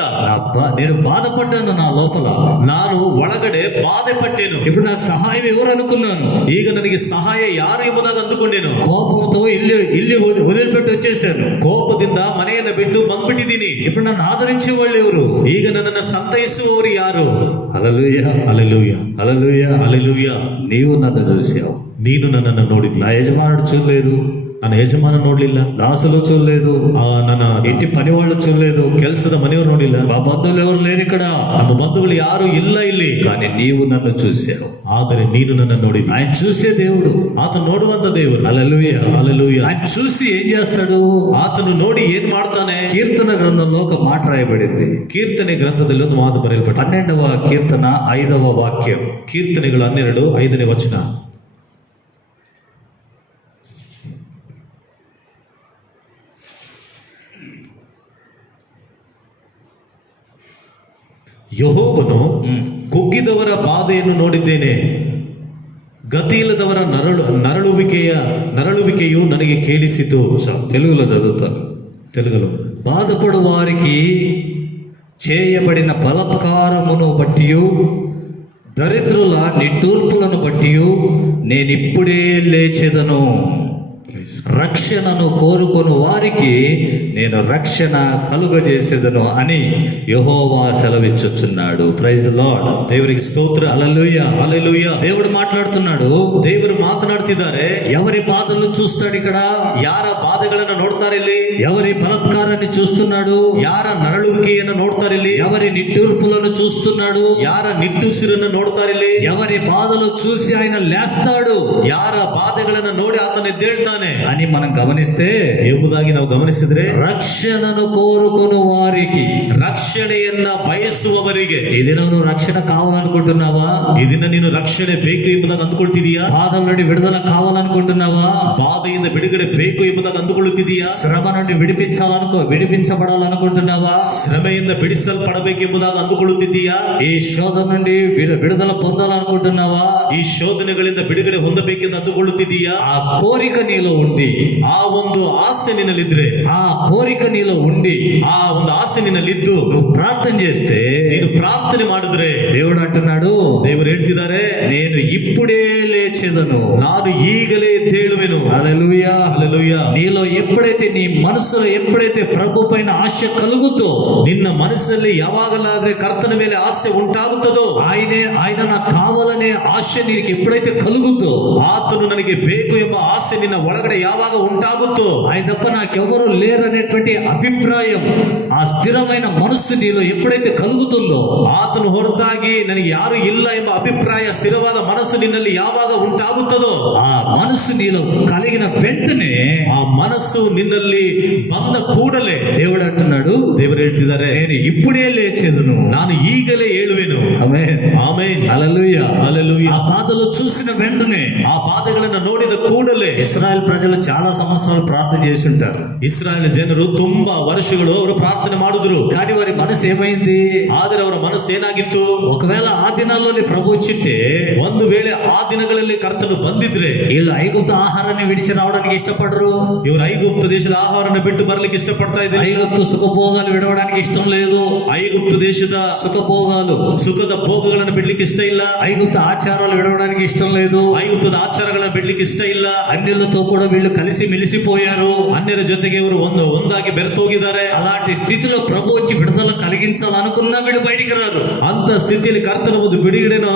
నేను బాధపడ్డాను నా లోపల, ನಾನು ಒಳಗಡೆ ಬಾಧೆ ಪಟ್ಟೆನು. ఇప్పుడు నాకు సహాయం ఎవరు అనుకున్నాను, ಈಗ ನನಗೆ ಸಹಾಯ ಯಾರು ಎಂಬುದಾಗಿ ಅಂದುಕೊಂಡೇನು. కోపంతో ఇల్లు వదిలిపెట్టి వచ్చేసాను, ಕೋಪದಿಂದ ಮನೆಯನ್ನು ಬಿಟ್ಟು ಬಂದ್ಬಿಟ್ಟಿದ್ದೀನಿ. ఇప్పుడు నన్ను ఆదరించే వాళ్ళు ఎవరు? ಈಗ ನನ್ನನ್ನು ಸಂತೈಸುವವರು ಯಾರು? హల్లెలూయా. ಹಲ್ಲೆಲೂಯಾ. హల్లెలూయా. ಹಲ್ಲೆಲೂಯಾ. నీవు నన్ను చూసావు, ನೀನು ನನ್ನನ್ನು ನೋಡಿದಿ. నా యజమానుడు చూడలేదు, ನನ್ನ ಯಜಮಾನ ನೋಡ್ಲಿಲ್ಲ, దాసులు చూడలేదు, ನನ್ನ ఇంటి పని వాళ్ళు చూడలేదు, ಕೆಲಸದ ಮನೆಯವರು ನೋಡಿಲ್ಲ, మా బంధువులు ఎవరు లేరు ఇక్కడ, ನಮ್ಮ ಬಂಧುಗಳು ಯಾರು ಇಲ್ಲ ಇಲ್ಲಿ. కానీ నీవు నన్ను చూసావు. ಆದರೆ ನೀನು ನನ್ನ ನೋಡಿದಿ. ఆయన చూసే దేవుడు, ಆತನು ನೋಡುವಂತ ದೇವರು. హల్లెలూయా. హల్లెలూయా. ఆయన చూసి ఏం చేస్తాడు? ಆತನು ನೋಡಿ ಏನ್ ಮಾಡ್ತಾನೆ? కీర్తన గ్రంథంలో ఒక మాట రాయబడింది. ಕೀರ್ತನೆ ಗ್ರಂಥದಲ್ಲಿ ಒಂದು ಮಾತು ಬರೆಯಲ್ಪಟ್ಟಿದೆ. 12వ కీర్తన 5వ వాక్యం. ಕೀರ್ತನೆಗಳು 12 5ನೇ ವಚನ. ಯೆಹೋವನು ಕುಗ್ಗಿದವರ ಬಾಧೆಯನ್ನು ನೋಡಿದ್ದೇನೆ, ಗತಿಯಿಲ್ಲದವರ ನರಳುವಿಕೆಯು ನನಗೆ ಕೇಳಿಸಿತು. తెలుగులో చదువుతాను. తెలుగులో, బాధపడు వారికి చేయబడిన బలత్కారమును బట్టి దరిద్రుల నిట్టూర్పులను బట్టి నేనిప్పుడే లేచెదను. రక్షణను కోరుకొని వారికి నేను రక్షణ కలుగజేసేదను అని యెహోవా సెలవిచ్చుచున్నాడు. Praise the Lord. ದೇವರಿಗೆ ಸ್ತೋತ್ರ. హల్లెలూయా. ಹಲ್ಲೆಲೂಯಾ. దేవుడు మాట్లాడుతున్నాడు. ದೇವರು ಮಾತನಾಡ್ತಿದ್ದಾರೆ. ఎవరి బాధలు చూస్తాడు ఇక్కడ? ಯಾರ ಬಾಧೆಗಳನ್ನ ನೋಡ್ತಾರೆ ಇಲ್ಲಿ? ఎవరి బలత్కారాన్ని చూస్తున్నాడు? ಯಾರ ನರಳುವಿಕೆಯನ್ನು ನೋಡ್ತಾರೆ ಇಲ್ಲಿ? ఎవరి నిట్టూర్పులను చూస్తున్నాడు? ಯಾರ ನಿಟ್ಟುಸಿರನ್ನು ನೋಡ್ತಾರೆ ಇಲ್ಲಿ? ఎవరి బాధలు చూసి ఆయన లేస్తాడు ಯಾರ ಬಾಧೆಗಳನ್ನ ನೋಡಿ ಆತನ ಎದ್ದೇಳ್ತಾನೆ అని మనం గమనిస్తే, ಎಂಬುದಾಗಿ ನಾವು ಗಮನಿಸಿದ್ರೆ, రక్షణను కోరుకుని వారికి, ರಕ್ಷಣೆಯನ್ನ ಬಯಸುವವರಿಗೆ. ఈ దినం నువ్వు రక్షణ కావాలనుకుంటున్నావా? ಈ ದಿನ ನೀನು ರಕ್ಷಣೆ ಬೇಕು ಎಂಬುದಾಗಿ ಅಂದುಕೊಳ್ತಿದೀಯಾ? బాధల నుండి విడుదల కావాలనుకుంటున్నావా? ಬಾಧೆಯಿಂದ ಬಿಡುಗಡೆ ಬೇಕು ಎಂಬುದಾಗಿ ಅಂದುಕೊಳ್ಳುತ್ತಿದೀಯಾ? శ్రమ నుండి విడిపించబడాలనుకుంటున్నావా? ಶ್ರಮೆಯಿಂದ ಬಿಡಿಸಲ್ಪಡಬೇಕೆಂಬುದಾಗಿ ಅಂದುಕೊಳ್ಳುತ್ತಿದ್ದೀಯಾ? ఈ శోధన నుండి విడుదల పొందాలనుకుంటున్నావా? ಈ ಶೋಧನೆಗಳಿಂದ ಬಿಡುಗಡೆ ಹೊಂದಬೇಕೆಂದು ಅಂದುಕೊಳ್ಳುತ್ತಿದ್ದೀಯಾ? ఆ కోరిక నీలో ఉండి, ಆ ಒಂದು ಆಸೆ ನಿನ್ನಲ್ಲಿದ್ರೆ, ఆ కోరిక నీలో ఉండి ಆ ಒಂದು ಆಸೆ ನಿನ್ನಲ್ಲಿದ್ದು నువ్వు ప్రార్థన చేస్తే, ನೀನು ಪ್ರಾರ್ಥನೆ ಮಾಡಿದ್ರೆ, దేవుడు అంటున్నాడు, ದೇವರು ಹೇಳ್ತಿದ್ದಾರೆ, నేను ఇప్పుడే లేచెదను. ನಾನು ಈಗಲೇ ಎದ್ದೇಳುವೆನು. హల్లెలూయా. ಹಲ್ಲೆಲೂಯಾ. నీలో ఎప్పుడైతే, నీ మనసులో ఎప్పుడైతే ప్రభు పైన ఆశ కలుగుతో, ನಿನ್ನ ಮನಸ್ಸಿನಲ್ಲಿ ಯಾವಾಗಲಾದ್ರೆ ಕರ್ತನ ಮೇಲೆ ಆಸೆ ಉಂಟಾಗುತ್ತದೋ, ఆయన నాకు కావాలనే ఆశ నీకు ఎప్పుడైతే కలుగుతో, ಆತನು ನನಗೆ ಬೇಕು ಎಂಬ ಆಸೆ ನಿನ್ನ ಒಳಗಡೆ ಯಾವಾಗ ಉಂಟಾಗುತ್ತೋ, ఆయన తప్ప నాకెవరు లేరనేటువంటి అభిప్రాయం, ఆ స్థిరమైన మనస్సు నీలో ఎప్పుడైతే కలుగుతుందో, ಆತನು ಹೊರತಾಗಿ ನನಗೆ ಯಾರು ಇಲ್ಲ ಎಂಬ ಅಭಿಪ್ರಾಯ, ಸ್ಥಿರವಾದ ಮನಸ್ಸು ನಿನ್ನಲ್ಲಿ ಯಾವಾಗ ಉಂಟಾಗುತ್ತದೋ, ఆ మనస్సు నీలో కలిగిన వెంటనే, ಆ ಮನಸ್ಸು ನಿನ್ನಲ್ಲಿ ಬಂದ ಕೂಡಲೇ దేవుడు అంటున్నాడు, ದೇವರು ಹೇಳ್ತಿದ್ದಾರೆ, నేను ఇప్పుడే లేచెదను. ನಾನು ಈಗಲೇ ಏಳುವೆನು. ఆమేన్. ಆಮೆನ್. హల్లెలూయా. ಹಲ್ಲೆಲೂಯಾ. ఆ బాధలు చూసిన వెంటనే, ಆ ಬಾಧೆಗಳನ್ನು ನೋಡಿದ ಕೂಡಲೇ, ఇశ్రాయేల్ ప్రజలు చాలా సంవత్సరాలు ప్రార్థన చేసి ఉంటారు, ಇಸ್ರಾಯೇಲ್ ಜನರು ತುಂಬಾ ವರ್ಷಗಳು ಅವರು ಪ್ರಾರ್ಥನೆ ಮಾಡಿದ್ರು. కానీ వారి మనసు ఏమైంది? ಆದರೆ ಅವರ ಮನಸ್ಸು ಏನಾಗಿತ್ತು? ఒకవేళ ఆ దినాల్లోనే ప్రభు వచ్చింటే, ಒಂದು ವೇಳೆ ಆ ದಿನಗಳಲ್ಲಿ ಕರ್ತನು ಬಂದಿದ್ರೆ, వీళ్ళు ఐగుప్తు ఆహారాన్ని విడిచి రావడానికి ఇష్టపడరు, ಇವರು ಐಗುಪ್ತ ದೇಶದ ಆಹಾರವನ್ನು ಬಿಟ್ಟು ಬರ್ಲಿಕ್ಕೆ ಇಷ್ಟಪಡ್ತಾ ಇದ್ದಾರೆ. ఐగుప్తు సుఖభోగాలు విడవడానికి ఇష్టం లేదు, ಐಗುಪ್ತ ದೇಶದ సుఖభోగాలు, ಸುಖದ ಭೋಗಗಳನ್ನು ಬಿಡ್ಲಿಕ್ಕೆ ಇಷ್ಟ ಇಲ್ಲ. ఐగుప్తు ఆచారాలు విడవడానికి ఇష్టం లేదు, ಐಗುಪ್ತದ ಆಚಾರಗಳನ್ನ ಬಿಡ್ಲಿಕ್ಕೆ ಇಷ್ಟ ಇಲ್ಲ. అన్యులతో కూడా వీళ్ళు కలిసి మెలిసిపోయారు. ಅನ್ಯರ ಜೊತೆಗೆ ಇವರು ಒಂದಾಗಿ ಬೆರೆತೋಗಿದ್ದಾರೆ. అలాంటి స్థితిలో ప్రభు వచ్చి విడుదల కలిగించాలనుకున్నా వీళ్ళు బయటికి రారు. ಅಂತ ಸ್ಥಿತಿಯಲ್ಲಿ ಕರ್ತನ ಒಂದು ಬಿಡುಗಡೆನ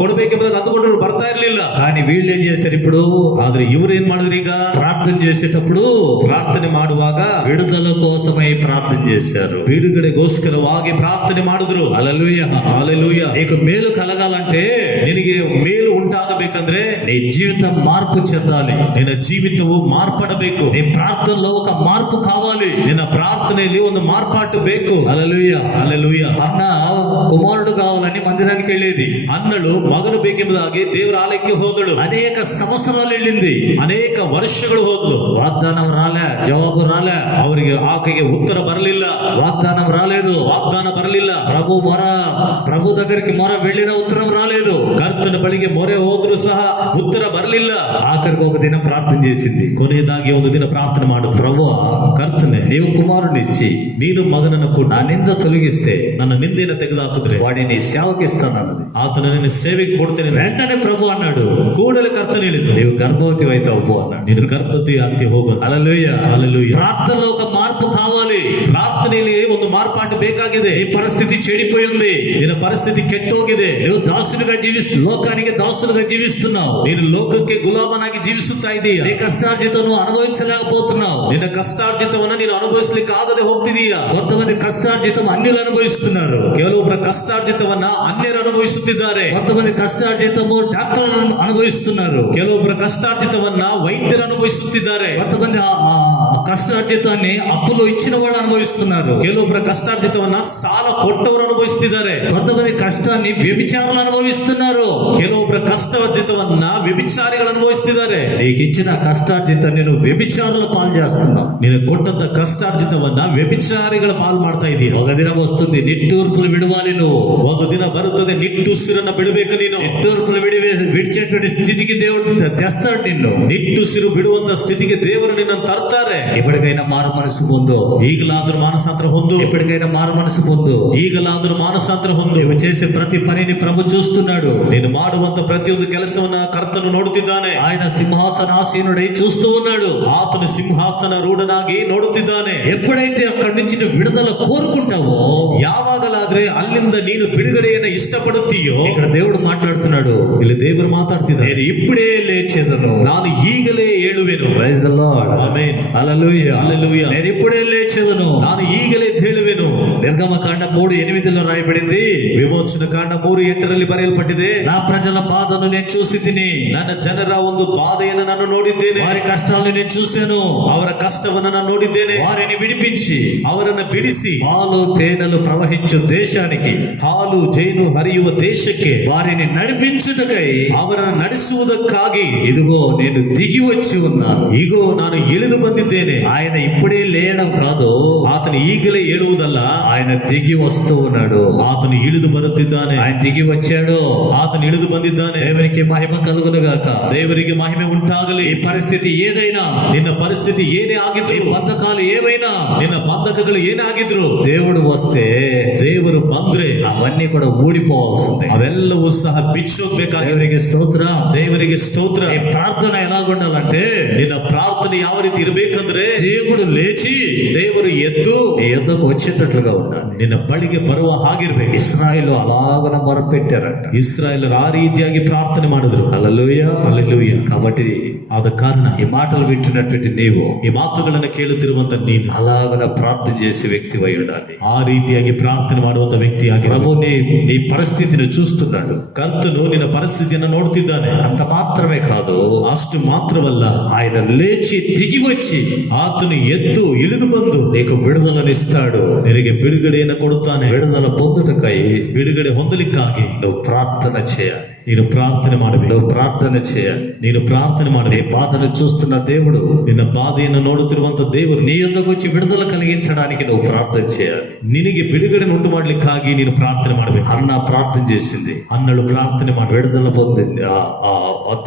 ಕೊಡಬೇಕೆಂಬುದಾಗಿ ಅಂದುಕೊಂಡ್ರು ಬರ್ತಾ ಇರಲಿಲ್ಲ. కానీ వీళ్ళు ఏం చేశారు? ఇప్పుడు ಆದ್ರೆ ಇವ್ರು ಏನ್ ಮಾಡಿದ್ರು? ಈಗ ప్రార్థన చేసేటప్పుడు ಪ್ರಾರ್ಥನೆ ಮಾಡುವಾಗ విడుదల కోసమై ప్రార్థన చేశారు, ಬಿಡುಗಡೆಗೋಸ್ಕರವಾಗಿ ಪ್ರಾರ್ಥನೆ ಮಾಡಿದ್ರು. హల్లెలూయా. ಹಲ್ಲೆಲೂಯಾ. నీకు మేలు కలగాలంటే, ನಿನಗೆ ಮೇಲು ಉಂಟಾಗಬೇಕಂದ್ರೆ నీ జీవితం మార్పు చెందాలి, ನಿನ್ನ ಜೀವಿತವು ಮಾರ್ಪಡಬೇಕು. నీ ప్రార్థనలో ఒక మార్పు కావాలి. ನಿನ್ನ ಪ್ರಾರ್ಥನೆಯಲ್ಲಿ ಒಂದು ಮಾರ್ಪಾಟು ಬೇಕು. హల్లెలూయా. ಹಲ್ಲೆಲೂಯಾ. అన్న కుమారుడు కావాలని మందిరానికి వెళ్ళేది, ಅನ್ನಳು ಮಗನು ಬೇಕೆಂಬುದಾಗಿ ದೇವರ ಆಲಯಕ್ಕೆ ಹೋದಳು. అనేక సంవత్సరాలు వెళ్ళింది, ಅನೇಕ ವರ್ಷಗಳು ಹೋದ್ಲು. వాగ్దానం రాలే, జవాబు రాలే, ಅವರಿಗೆ ಆಕೆಗೆ ಉತ್ತರ ಬರಲಿಲ್ಲ, వాగ్దానం రాలేదు, ವಾಗ್ದಾನ ಬರಲಿಲ್ಲ. ప్రభు దగ్గరికి మొర వెళ్ళిన ఉత్తరం రాలేదు, ಕರ್ತನ ಬಳಿಗೆ ಮೊರೆ ಹೋದ್ರು ಸಹ ಉತ್ತರ ಬರಲಿಲ್ಲ. ఆఖరికి ఒక దినం ప్రార్థన చేసింది, ಕೊನೆಯದಾಗಿ ಒಂದು ದಿನ ಪ್ರಾರ್ಥನೆ ಮಾಡಿದ್ರು. ప్రభువా, ಕರ್ತನೆ, నీవు కుమారుని ఇచ్చి ನೀನು ಮಗನನ್ನು ಕೊಟ್ಟು నా నింద తొలగిస్తే ನನ್ನ ನಿಂದೆಯನ್ನು తెగದಾಕಿದ್ರೆ వాడిని సేవకి ఇస్తానన్నది. ಆತನ ನಿನ್ನ ಸೇವೆಗೆ ಕೊಡ್ತೇನೆ. వెంటనే ప్రభు అన్నాడు, ಕೂಡಲೇ ಕರ್ತನ ಹೇಳಿದ್ದು, నీవు గర్భవతి అయితే అవ్వు అన్నాడు. ನೀನು ಗರ್ಭವತಿ ಆಗ್ತಿ ಹೋಗು. హల్లెలూయా. హల్లెలూయా. ప్రార్థనలో ఒక మార్పు కావాలి. ಪ್ರಾರ್ಥನೆಯಲ್ಲಿ ಒಂದು ಮಾರ್ಪಾಟು ಬೇಕಾಗಿದೆ. నీ పరిస్థితి చెడిపోయింది, ನಿನ್ನ ಪರಿಸ್ಥಿತಿ ಕೆಟ್ಟೋಗಿದೆ. నువ్వు దాసులుగా లోకానికి దాసులుగా జీవిస్తున్నావు, ನೀನು ಲೋಕಕ್ಕೆ ಗುಲಾಮನಾಗಿ ಜೀವಿಸುತ್ತಾ ಇದೀಯ. నీ కష్టార్జితం నువ్వు అనుభవించలేకపోతున్నావు. ನಿನ್ನ ಕಷ್ಟಾರ್ಜಿತವನ್ನ ನೀನು ಅನುಭವಿಸ್ಲಿಕ್ಕೆ ಆಗದೆ ಹೋಗ್ತಿದೀಯ. కొంతమంది కష్టార్జితం అన్యులు అనుభవిస్తున్నారు, ಕೆಲವೊಬ್ಬರ ಕಷ್ಟಾರ್ಜಿತವನ್ನ ಅನ್ಯರು ಅನುಭವಿಸುತ್ತಿದ್ದಾರೆ. కొంతమంది కష్టార్జితము డాక్టర్లు అనుభవిస్తున్నారు, ಕೆಲವೊಬ್ಬರ ಕಷ್ಟಾರ್ಜಿತವನ್ನ ವೈದ್ಯರು ಅನುಭವಿಸುತ್ತಿದ್ದಾರೆ. కొంతమంది ఆ కష్టార్జితాన్ని అప్పులు ఇచ్చిన వాళ్ళు అనుభవిస్తున్నారు, ಕೆಲವೊಬ್ಬರ ಕಷ್ಟಾರ್ಜಿತವನ್ನ ಸಾಲ ಕೊಟ್ಟವರು ಅನುಭವಿಸುತ್ತಿದ್ದಾರೆ. కొంతమంది కష్టాన్ని వ్యభిచారులు అనుభవిస్తున్నారు. ಕೆಲವೊಬ್ಬರ ಕಷ್ಟಾರ್ಜಿತವನ್ನ ವ್ಯಭಿಚಾರಿಗಳು ಅನುಭವಿಸುತ್ತಿದ್ದಾರೆ. నీకు ఇచ్చిన కష్టార్జితాన్ని నువ్వు వ్యభిచారుల పాలు చేస్తున్నావు. ನೀನು ಕೊಟ್ಟಂತ ಕಷ್ಟಾರ್ಜಿತವನ್ನ ವ್ಯಭಿಚಾರಿಗಳ ಪಾಲ್ ಮಾಡ್ತಾ ಇದೀಯ. ఒక దినం వస్తుంది, నిట్టూర్పులు విడవాలి. నువ్వు ಒಂದು ದಿನ ಬರುತ್ತದೆ, ನಿಟ್ಟುಸಿರನ್ನ ಬಿಡಬೇಕು. ನೀನು నిట్టూర్పులు విడిచేట నిట్టూర్చేటువంటి స్థితికి దేవుడు తెస్తాడు నిన్ను. ನಿಟ್ಟುಸಿರು ಬಿಡುವಂತ ಸ್ಥಿತಿಗೆ ದೇವರು ನಿನ್ನನ್ನು ತರ್ತಾರೆ. ఎప్పటికైనా మారు మనసు పొందు. ಈಗಲಾದ್ರೂ ಮಾನಸಾಂತರ ಹೊಂದು. ఎప్పటికైనా మారు మనసు పొందు. ಈಗಲಾದ್ರೂ ಮಾನಸಾಂತರ ಹೊಂದು. నువ్వు చేసే ప్రతి పనిని ప్రభు చూస్తున్నాడు. ನೀನು ಮಾಡುವಂತ ಪ್ರತಿಯೊಂದು ಕೆಲಸವನ್ನ ಕರ್ತನು ನೋಡುತ್ತಿದ್ದಾನೆ. ఆయన సింహాసనాసీనుడై చూస్తూ ఉన్నాడు. ಆತನು ಸಿಂಹಾಸನ ರೂಢನಾಗಿ ನೋಡುತ್ತಿದ್ದಾನೆ. ఎప్పుడైతే అక్కడి నుంచి నువ్వు విడుదల కోరుకుంటావో, ಯಾವಾಗಲಾದ್ರೆ ಅಲ್ಲಿಂದ ನೀನು ಬಿಡುಗಡೆಯನ್ನ ಇಷ್ಟಪಡುತ್ತೀಯೋ, ఇక్కడ దేవుడు మాట్లాడుతున్నాడు. ಇಲ್ಲಿ ದೇವರು ಮಾತಾಡ್ತಿದ್ದಾನೆ. నేను ఇప్పుడే లేచేదను, ನಾನು ಈಗಲೇ ಏಳುವೆನು. ప్రైజ్ ద లార్డ్, ಆಮೆನ್, హల్లెలూయా, హల్లెలూయా. నేను ఇప్పుడే లేచేదను. ನಾನು ಈಗಲೇ ಹೇಳುವೆನು. నిర్గమకాండ 3:8 రాయబడింది. ವಿಮೋಚನ ಕಾಂಡ 3:8 ಬರೆಯಲ್ಪಟ್ಟಿದೆ. నా ప్రజల బాధను నేను చూసి తిని, ನನ್ನ ಜನರ ಒಂದು ಬಾಧೆಯನ್ನು ನಾನು ನೋಡಿದ್ದೇನೆ. వారి కష్టాలను నేను చూశాను, ಅವರ ಕಷ್ಟವನ್ನು ನಾನು ನೋಡಿದ್ದೇನೆ. వారిని విడిపించి ಅವರನ್ನ ಬಿಡಿಸಿ పాలు తేనెలు ప్రవహించు దేశానికి, ಹಾಲು ಜೇನು ಹರಿಯುವ ದೇಶಕ್ಕೆ వారిని నడిపించుటకై ಅವರನ್ನು ನಡೆಸುವುದಕ್ಕಾಗಿ ఇదిగో నేను దిగి వచ్చి ఉన్నాను. ಈಗೋ ನಾನು ಇಳಿದು ಬಂದಿದ್ದೇನೆ. ఆయన ఇప్పుడే లేయడం కాదు, ಆತನು ಈಗಲೇ ಹೇಳುವುದಲ್ಲ, ఆయన దిగి వస్తూ ఉన్నాడు. ಆತನು ಇಳಿದು ಬರುತ್ತಿದ್ದಾನೆ. ఆయన దిగి వచ్చాడు. ಆತನು ಇಳಿದು ಬಂದಿದ್ದಾನೆ. దేవునికి మహిమ కలుగును గాక. ದೇವರಿಗೆ ಮಹಿಮೆ ಉಂಟಾಗಲಿ. ఈ పరిస్థితి ఏదైనా, ನಿನ್ನ ಪರಿಸ್ಥಿತಿ ಏನೇ ఈ ಆಗಿದ್ರು, బంధకాలు ఏవైనా, ನಿನ್ನ ಬಂಧಕಗಳು ಏನೇ ಆಗಿದ್ರು, దేవుడు వస్తే ದೇವರು ಬಂದ್ರೆ అవన్నీ కూడా ఊడిపోవాల్సిందే. ಅವೆಲ್ಲವೂ ಸಹ ಬಿಚ್ಚೋಗ್ಬೇಕಾಗಿ. దేవునికి స్తోత్రం. ದೇವರಿಗೆ ಸ್ತೋತ್ರ. ఈ ప్రార్థన ఎలాగుండాలంటే, ನಿನ್ನ ಪ್ರಾರ್ಥನೆ ಯಾವ ರೀತಿ ಇರಬೇಕಂದ್ರೆ, దేవుడు లేచి ದೇವರು ಎದ್ದು నీ యొద్దకు వచ్చేటట్లుగా ఉండాలి. ನಿನ್ನ ಬಳಿಗೆ ಬರುವ ಹಾಗಿರ್ಬೇಕು. ఇశ్రాయేలు అలాగన మొరపెట్టారంట. ಇಸ್ರಾಯೇಲರು ಆ ರೀತಿಯಾಗಿ ಪ್ರಾರ್ಥನೆ ಮಾಡಿದ್ರು. హల్లెలూయా, ಹಲ್ಲೆಲೂಯಾ. కాబట్టి ಆದ ಕಾರಣ ఈ మాటలు వింటున్నటువంటి నీవు ಈ ಮಾತುಗಳನ್ನು ಕೇಳುತ್ತಿರುವಂತ ನೀನು అలాగన ప్రార్థన చేసే వ్యక్తివై ఉండాలి. ಆ ರೀತಿಯಾಗಿ ಪ್ರಾರ್ಥನೆ ಮಾಡುವಂತ ವ್ಯಕ್ತಿಯಾಗಿ. ప్రభు నీ పరిస్థితిని చూస్తున్నాడు. ಕರ್ತನು ನಿನ್ನ ಪರಿಸ್ಥಿತಿಯನ್ನು ನೋಡ್ತಿದ್ದಾನೆ. అంత మాత్రమే కాదు, ಅಷ್ಟು ಮಾತ್ರವಲ್ಲ, ఆయన లేచి దిగి వచ్చి ಆತನು ಎದ್ದು ಇಳಿದು ಬಂದು నీకు విడుదలనిస్తాడు. ನಿನಗೆ ಬಿಡುಗಡೆಯನ್ನು ಕೊಡುತ್ತಾನೆ. విడుదల పొందుటకై ಬಿಡುಗಡೆ ಹೊಂದಲಿಕ್ಕಾಗಿ నువ్వు ప్రార్థన చేయాలి. ನೀನು ಪ್ರಾರ್ಥನೆ ಮಾಡಬೇಕು. నువ్వు ప్రార్థన చేయాలి. ನೀನು ಪ್ರಾರ್ಥನೆ నీ ಮಾಡಬೇಕು. బాధను చూస్తున్న దేవుడు ನಿನ್ನ ಬಾಧೆಯನ್ನು ನೋಡುತ್ತಿರುವಂತ ದೇವರು నీ యొద్దకు వచ్చి విడుదల కలిగించడానికి నువ్వు ప్రార్థన చేయాలి. ನಿನಗೆ ಬಿಡುಗಡೆ ಉಂಟು ಮಾಡ್ಲಿಕ್ಕಾಗಿ ನೀನು ಪ್ರಾರ್ಥನೆ ಮಾಡಬೇಕು. అన్న ప్రార్థన చేసింది, ಅನ್ನಳು ಪ್ರಾರ್ಥನೆ ಮಾಡಿ విడుదల పొందింది.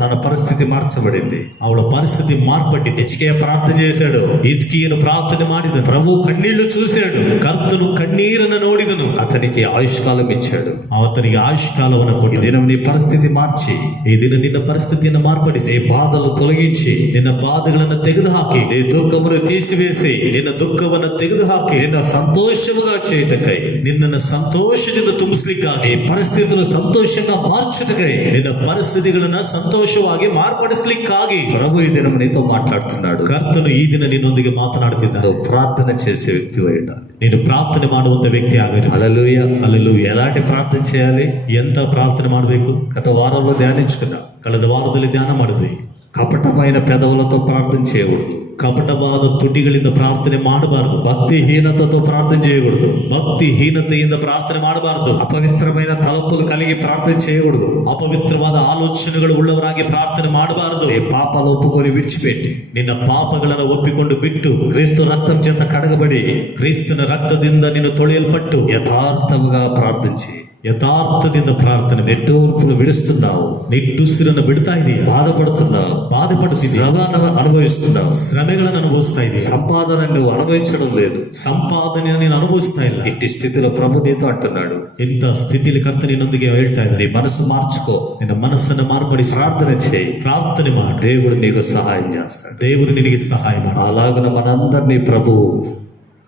తన పరిస్థితి మార్చబడింది. ಅವಳ ಪರಿಸ್ಥಿತಿ ಮಾರ್ಪಟ್ಟಿದೆ. ಹಿಜ್ಕೀಯ ప్రార్థన చేశాడు. ಹಿಜ್ಕೀಯನು ಪ್ರಾರ್ಥನೆ ಮಾಡಿದನು. ప్రభు కన్నీళ్లు చూశాడు. ಕರ್ತನು ಕಣ್ಣೀರನ್ನು ನೋಡಿದನು. అతనికి ఆయుష్కాలం ఇచ్చాడు. ಆತನಿಗೆ ಆಯುಷ್ಕಾಲವನ್ನು ఈ ಕೊಟ್ಟನು. దినం నీ పరిస్థితి మార్చి, ಈ ದಿನ ನಿನ್ನ ಪರಿಸ್ಥಿತಿಯನ್ನು ಮಾರ್ಪಡಿಸಿ, నీ బాధలు తొలగించి, ನಿನ್ನ ಬಾಧೆಗಳನ್ನು ತೆಗೆದುಹಾಕಿ, నీ దుఃఖమును తీసివేసి, ನಿನ್ನ ದುಃಖವನ್ನು ತೆಗೆದುಹಾಕಿ, నిన్ను సంతోషముగా చేయుటకై, ನಿನ್ನನ್ನು ಸಂತೋಷದಿಂದ ತುಂಬಿಸ್ಲಿಕ್ಕಾಗಿ, నీ పరిస్థితులు సంతోషంగా మార్చుటకై ನಿನ್ನ ಪರಿಸ್ಥಿತಿಗಳನ್ನ ಸಂತೋಷವಾಗಿ ಮಾರ್ಪಡಿಸ್ಲಿಕ್ಕಾಗಿ ప్రభు ఈ దినం నీతో మాట్లాడుతున్నాడు. ಕರ್ತನು ಈ ದಿನ ನಿನ್ನೊಂದಿಗೆ ಮಾತನಾಡುತ್ತಿದ್ದಾನೆ. నువ్వు ప్రార్థన చేసే వ్యక్తివై ఉండాలి. ನೀನು ಪ್ರಾರ್ಥನೆ ಮಾಡುವಂತ ವ್ಯಕ್ತಿ ಆಗಲಿ. హల్లెలూయా, హల్లెలూయా. ఎలాంటి ప్రార్థన చేయాలి? ಎಂತ ಪ್ರಾರ್ಥನೆ ಮಾಡಬೇಕು? గత వారంలో ధ్యానించుకున్నాం. ಕಳೆದ ವಾರದಲ್ಲಿ ಧ್ಯಾನ ಮಾಡಿದ್ವಿ. కపటమైన పెదవులతో ప్రార్థన చేయకూడదు. ಕಪಟವಾದ ತುಟಿಗಳಿಂದ ಪ್ರಾರ್ಥನೆ ಮಾಡಬಾರದು. భక్తిహీనతతో ప్రార్థన చేయకూడదు. ಭಕ್ತಿಹೀನತೆಯಿಂದ ಪ್ರಾರ್ಥನೆ ಮಾಡಬಾರದು. అపవిత్రమైన తలంపులు కలిగి ప్రార్థన చేయకూడదు. ಅಪವಿತ್ರವಾದ ಆಲೋಚನೆಗಳು ಉಳ್ಳವರಾಗಿ ಪ್ರಾರ್ಥನೆ ಮಾಡಬಾರದು. నీ పాపాలు ఒప్పుకొని విడిచిపెట్టి, ನಿನ್ನ ಪಾಪಗಳನ್ನು ಒಪ್ಪಿಕೊಂಡು ಬಿಟ್ಟು, క్రీస్తు రక్తం చేత కడగబడి, ಕ್ರಿಸ್ತನ ರಕ್ತದಿಂದ ನೀನು ತೊಳೆಯಲ್ಪಟ್ಟು యథార్థముగా ప్రార్థించి, ಯಥಾರ್ಥದಿಂದ ಪ್ರಾರ್ಥನೆ నిట్టూర్పులు విడుస్తున్నావు, ನಿಟ್ಟುಸಿರನ್ನು ಬಿಡ್ತಾ ಇದೀಯ, బాధపడుతున్నావు, ಬಾಧೆ ಪಡಿಸಿದೀಯ, శ్రమను అనుభవిస్తున్నావు, ಶ್ರಮೆಗಳನ್ನು ಅನುಭವಿಸ್ತಾ ಇದೀಯ, సంపాదన నువ్వు అనుభవించడం లేదు. ಸಂಪಾದನೆಯನ್ನು ನೀನು ಅನುಭವಿಸ್ತಾ ಇಲ್ಲ. ఇట్టి స్థితిలో ప్రభు నీతో అంటున్నాడు, ಇಂಥ ಸ್ಥಿತಿಯಲ್ಲಿ ಕರ್ತನ ನಿನ್ನೊಂದಿಗೆ ಹೇಳ್ತಾ నీ ಇದ್ದಾನೆ, మనసు మార్చుకో, ನಿನ್ನ ಮನಸ್ಸನ್ನು ಮಾರ್ಪಡಿಸಿ ప్రార్థన చేయి, ಪ್ರಾರ್ಥನೆ ಮಾಡು. దేవుడు నీకు సహాయం చేస్తాడు. ದೇವರು ನಿನಗೆ ಸಹಾಯ ಮಾಡು. అలాగన మనందరినీ ప్రభు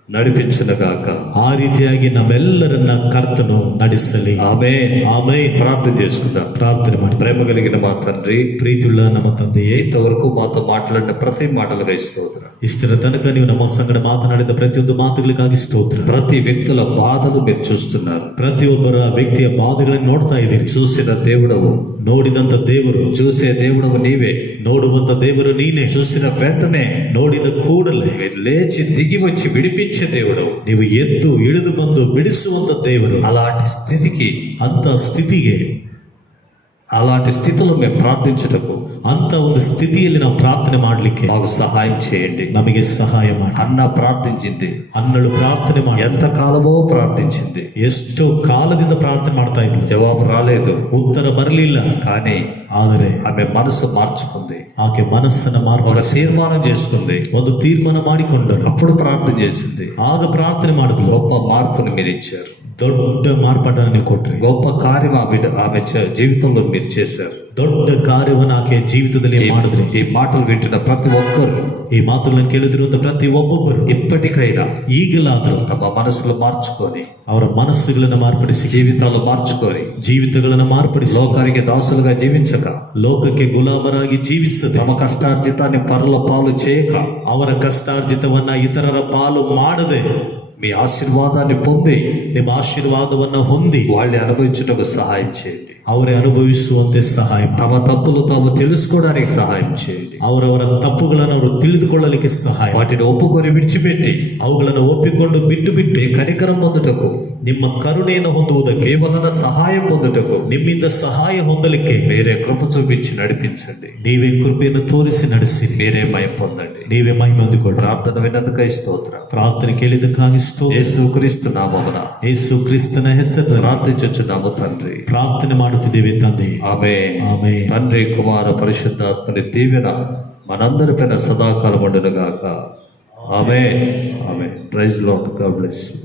నడిపించునుగాక. ಆ ರೀತಿಯಾಗಿ ನಮ್ಮೆಲ್ಲರನ್ನ ಕರ್ತನು ನಡೆಸಲಿ. ఆమేన్. ಆಮೆನ್. ప్రార్థన చేసుకుందాం. ಪ್ರಾರ್ಥನೆ ಮಾಡಿ. ప్రేమ కలిగిన మా తండ్రి, ಪ್ರೀತಿಯುಳ್ಳ ನಮ್ಮ ತಂದೆಯೇ, ఇంతవరకు మాతో మాట్లాడిన ప్రతి మాటలుగా స్తోత్రం. ಇಷ್ಟರ ತನಕ ನೀವು ನಮ್ಮ ಸಂಗಡ ಮಾತನಾಡಿದ ಪ್ರತಿಯೊಂದು ಮಾತುಗಳಿಗಾಗಿ ಸ್ತೋತ್ರ. ప్రతి వ్యక్తుల బాధలు మీరు చూస్తున్నారు. ಪ್ರತಿಯೊಬ್ಬರ ವ್ಯಕ್ತಿಯ ಬಾಧೆಗಳನ್ನು ನೋಡ್ತಾ ಇದ್ದೀರಿ. చూసిన దేవుడవు, ನೋಡಿದಂತ ದೇವರು, చూసే దేవుడవు నీవే. ನೋಡುವಂತ ದೇವರು ನೀನೇ. చూసిన వెంటనే ನೋಡಿದ ಕೂಡಲೇ మీరు లేచి దిగి వచ్చి విడిపించే దేవుడు. ನೀವು ಎದ್ದು ಇಳಿದು ಬಂದು ಬಿಡಿಸುವಂತ ದೇವರು. అలాంటి స్థితికి, ಅಂತ ಸ್ಥಿತಿಗೆ, అలాంటి స్థితిలో మేము ప్రార్థించుటకు ಅಂತ ಒಂದು ಸ್ಥಿತಿಯಲ್ಲಿ ನಾವು ಪ್ರಾರ್ಥನೆ ಮಾಡಲಿಕ್ಕೆ మాకు సహాయం చేయండి. ನಮಗೆ ಸಹಾಯ ಮಾಡಿ. అన్న ప్రార్థించింది, ಅನ್ನಳು ಪ್ರಾರ್ಥನೆ ಮಾಡಿ ఎంత కాలమో ప్రార్థించింది, ಎಷ್ಟೋ ಕಾಲದಿಂದ ಪ್ರಾರ್ಥನೆ ಮಾಡ್ತಾ ಇದ್ಲು. జవాబు రాలేదు. ಉತ್ತರ ಬರಲಿಲ್ಲ. కానీ ಆದರೆ ఆమె మనసు మార్చుకుంది, ಆಕೆ ಮನಸ್ಸನ್ನು ఒక ಮಾರ್ಪಡಿಸಿ తీర్మానం చేసుకుంది, ಒಂದು ತೀರ್ಮಾನ ಮಾಡಿಕೊಂಡಳು. అప్పుడు ప్రార్థన చేసింది. ಆಗ ಪ್ರಾರ್ಥನೆ ಮಾಡಿದ್ಲು. గొప్ప మార్పుని మీరు ఇచ్చారు, ದೊಡ್ಡ ಮಾರ್ಪಾಟನ್ನು ಕೊಟ್ರಿ. గొప్ప కార్యం ఆమె జీవితంలో మీరు చేశారు. ದೊಡ್ಡ ಕಾರ್ಯವನ್ನು ಆಕೆ ಜೀವಿತದಲ್ಲಿ ಮಾಡಿದ್ರಿ. ఈ మాటలు వింటున్న ప్రతి ఒక్కరు, ಈ ಮಾತುಗಳನ್ನು ಕೇಳುತ್ತಿರುವಂತ ಪ್ರತಿ ಒಬ್ಬೊಬ್ಬರು ఇప్పటికైనా ಈಗಲಾದರೂ తమ మనసులు మార్చుకొని, ಅವರ ಮನಸ್ಸುಗಳನ್ನು ಮಾರ್ಪಡಿಸಿ, జీవితాలు మార్చుకొని, ಜೀವಿತಗಳನ್ನು ಮಾರ್ಪಡಿಸಿ, లోకానికి దాసులుగా జీవించక, ಲೋಕಕ್ಕೆ ಗುಲಾಮರಾಗಿ ಜೀವಿಸದೆ, తమ కష్టార్జితాన్ని పరుల పాలు చేయక, ಅವರ ಕಷ್ಟಾರ್ಜಿತವನ್ನ ಇತರರ ಪಾಲು ಮಾಡದೆ, మీ ఆశీర్వాదాన్ని పొంది ನಿಮ್ಮ ಆಶೀರ್ವಾದವನ್ನ ಹೊಂದಿ వాళ్ళని అనుభవించుటకు సహాయం చేయండి. ಅವರೇ ಅನುಭವಿಸುವಂತೆ ಸಹಾಯ ಮಾಡಿ. తమ తప్పులు తాము తెలుసుకోవడానికి సహాయం చేయండి. ಅವರವರ ತಪ್ಪುಗಳನ್ನು ಅವರು ತಿಳಿದುಕೊಳ್ಳಲಿಕ್ಕೆ ಸಹಾಯ ಮಾಡಿ. వాటిని ఒప్పుకొని విడిచిపెట్టి ಅವುಗಳನ್ನು ಒಪ್ಪಿಕೊಂಡು ಬಿಟ್ಟು ಬಿಟ್ಟು మీ కనికరం పొందుటకు, ನಿಮ್ಮ ಕರುಣೆಯನ್ನು ಹೊಂದುವುದಕ್ಕೆ, మీ వలన సహాయం పొందుటకు ನಿಮ್ಮಿಂದ ಸಹಾಯ ಹೊಂದಲಿಕ್ಕೆ మీరే కృప చూపించి నడిపించండి. ನೀವೇ ಕೃಪೆಯನ್ನು ತೋರಿಸಿ ನಡೆಸಿರಿ. మీరే మహిమ పొందండి. ನೀವೇ ಮಹಿಮೆ ಹೊಂದಿಕೊಳ್ಳಿ. ప్రార్థన విన్నందుకై స్తోత్రం. ಪ್ರಾರ್ಥನೆ ಕೇಳಿದ್ದಕ್ಕಾಗಿ ಸ್ತೋತ್ರ. యేసుక్రీస్తు నామమున ಯೇಸು ಕ್ರಿಸ್ತನ ಹೆಸರಿನಲ್ಲಿ ప్రార్థించుచున్నాము తండ్రి. ಪ್ರಾರ್ಥನೆ ಮಾಡುತ್ತಿದ್ದೇವೆ ತಂದೆ. ఆమేన్. ಆಮೆನ್. తండ్రి, కుమార పరిశుద్ధాత్మని దీవెన మనందరిపైన సదాకాలం ఉండును గాక. ఆమేన్. ఆమేన్. Praise Lord. God bless you.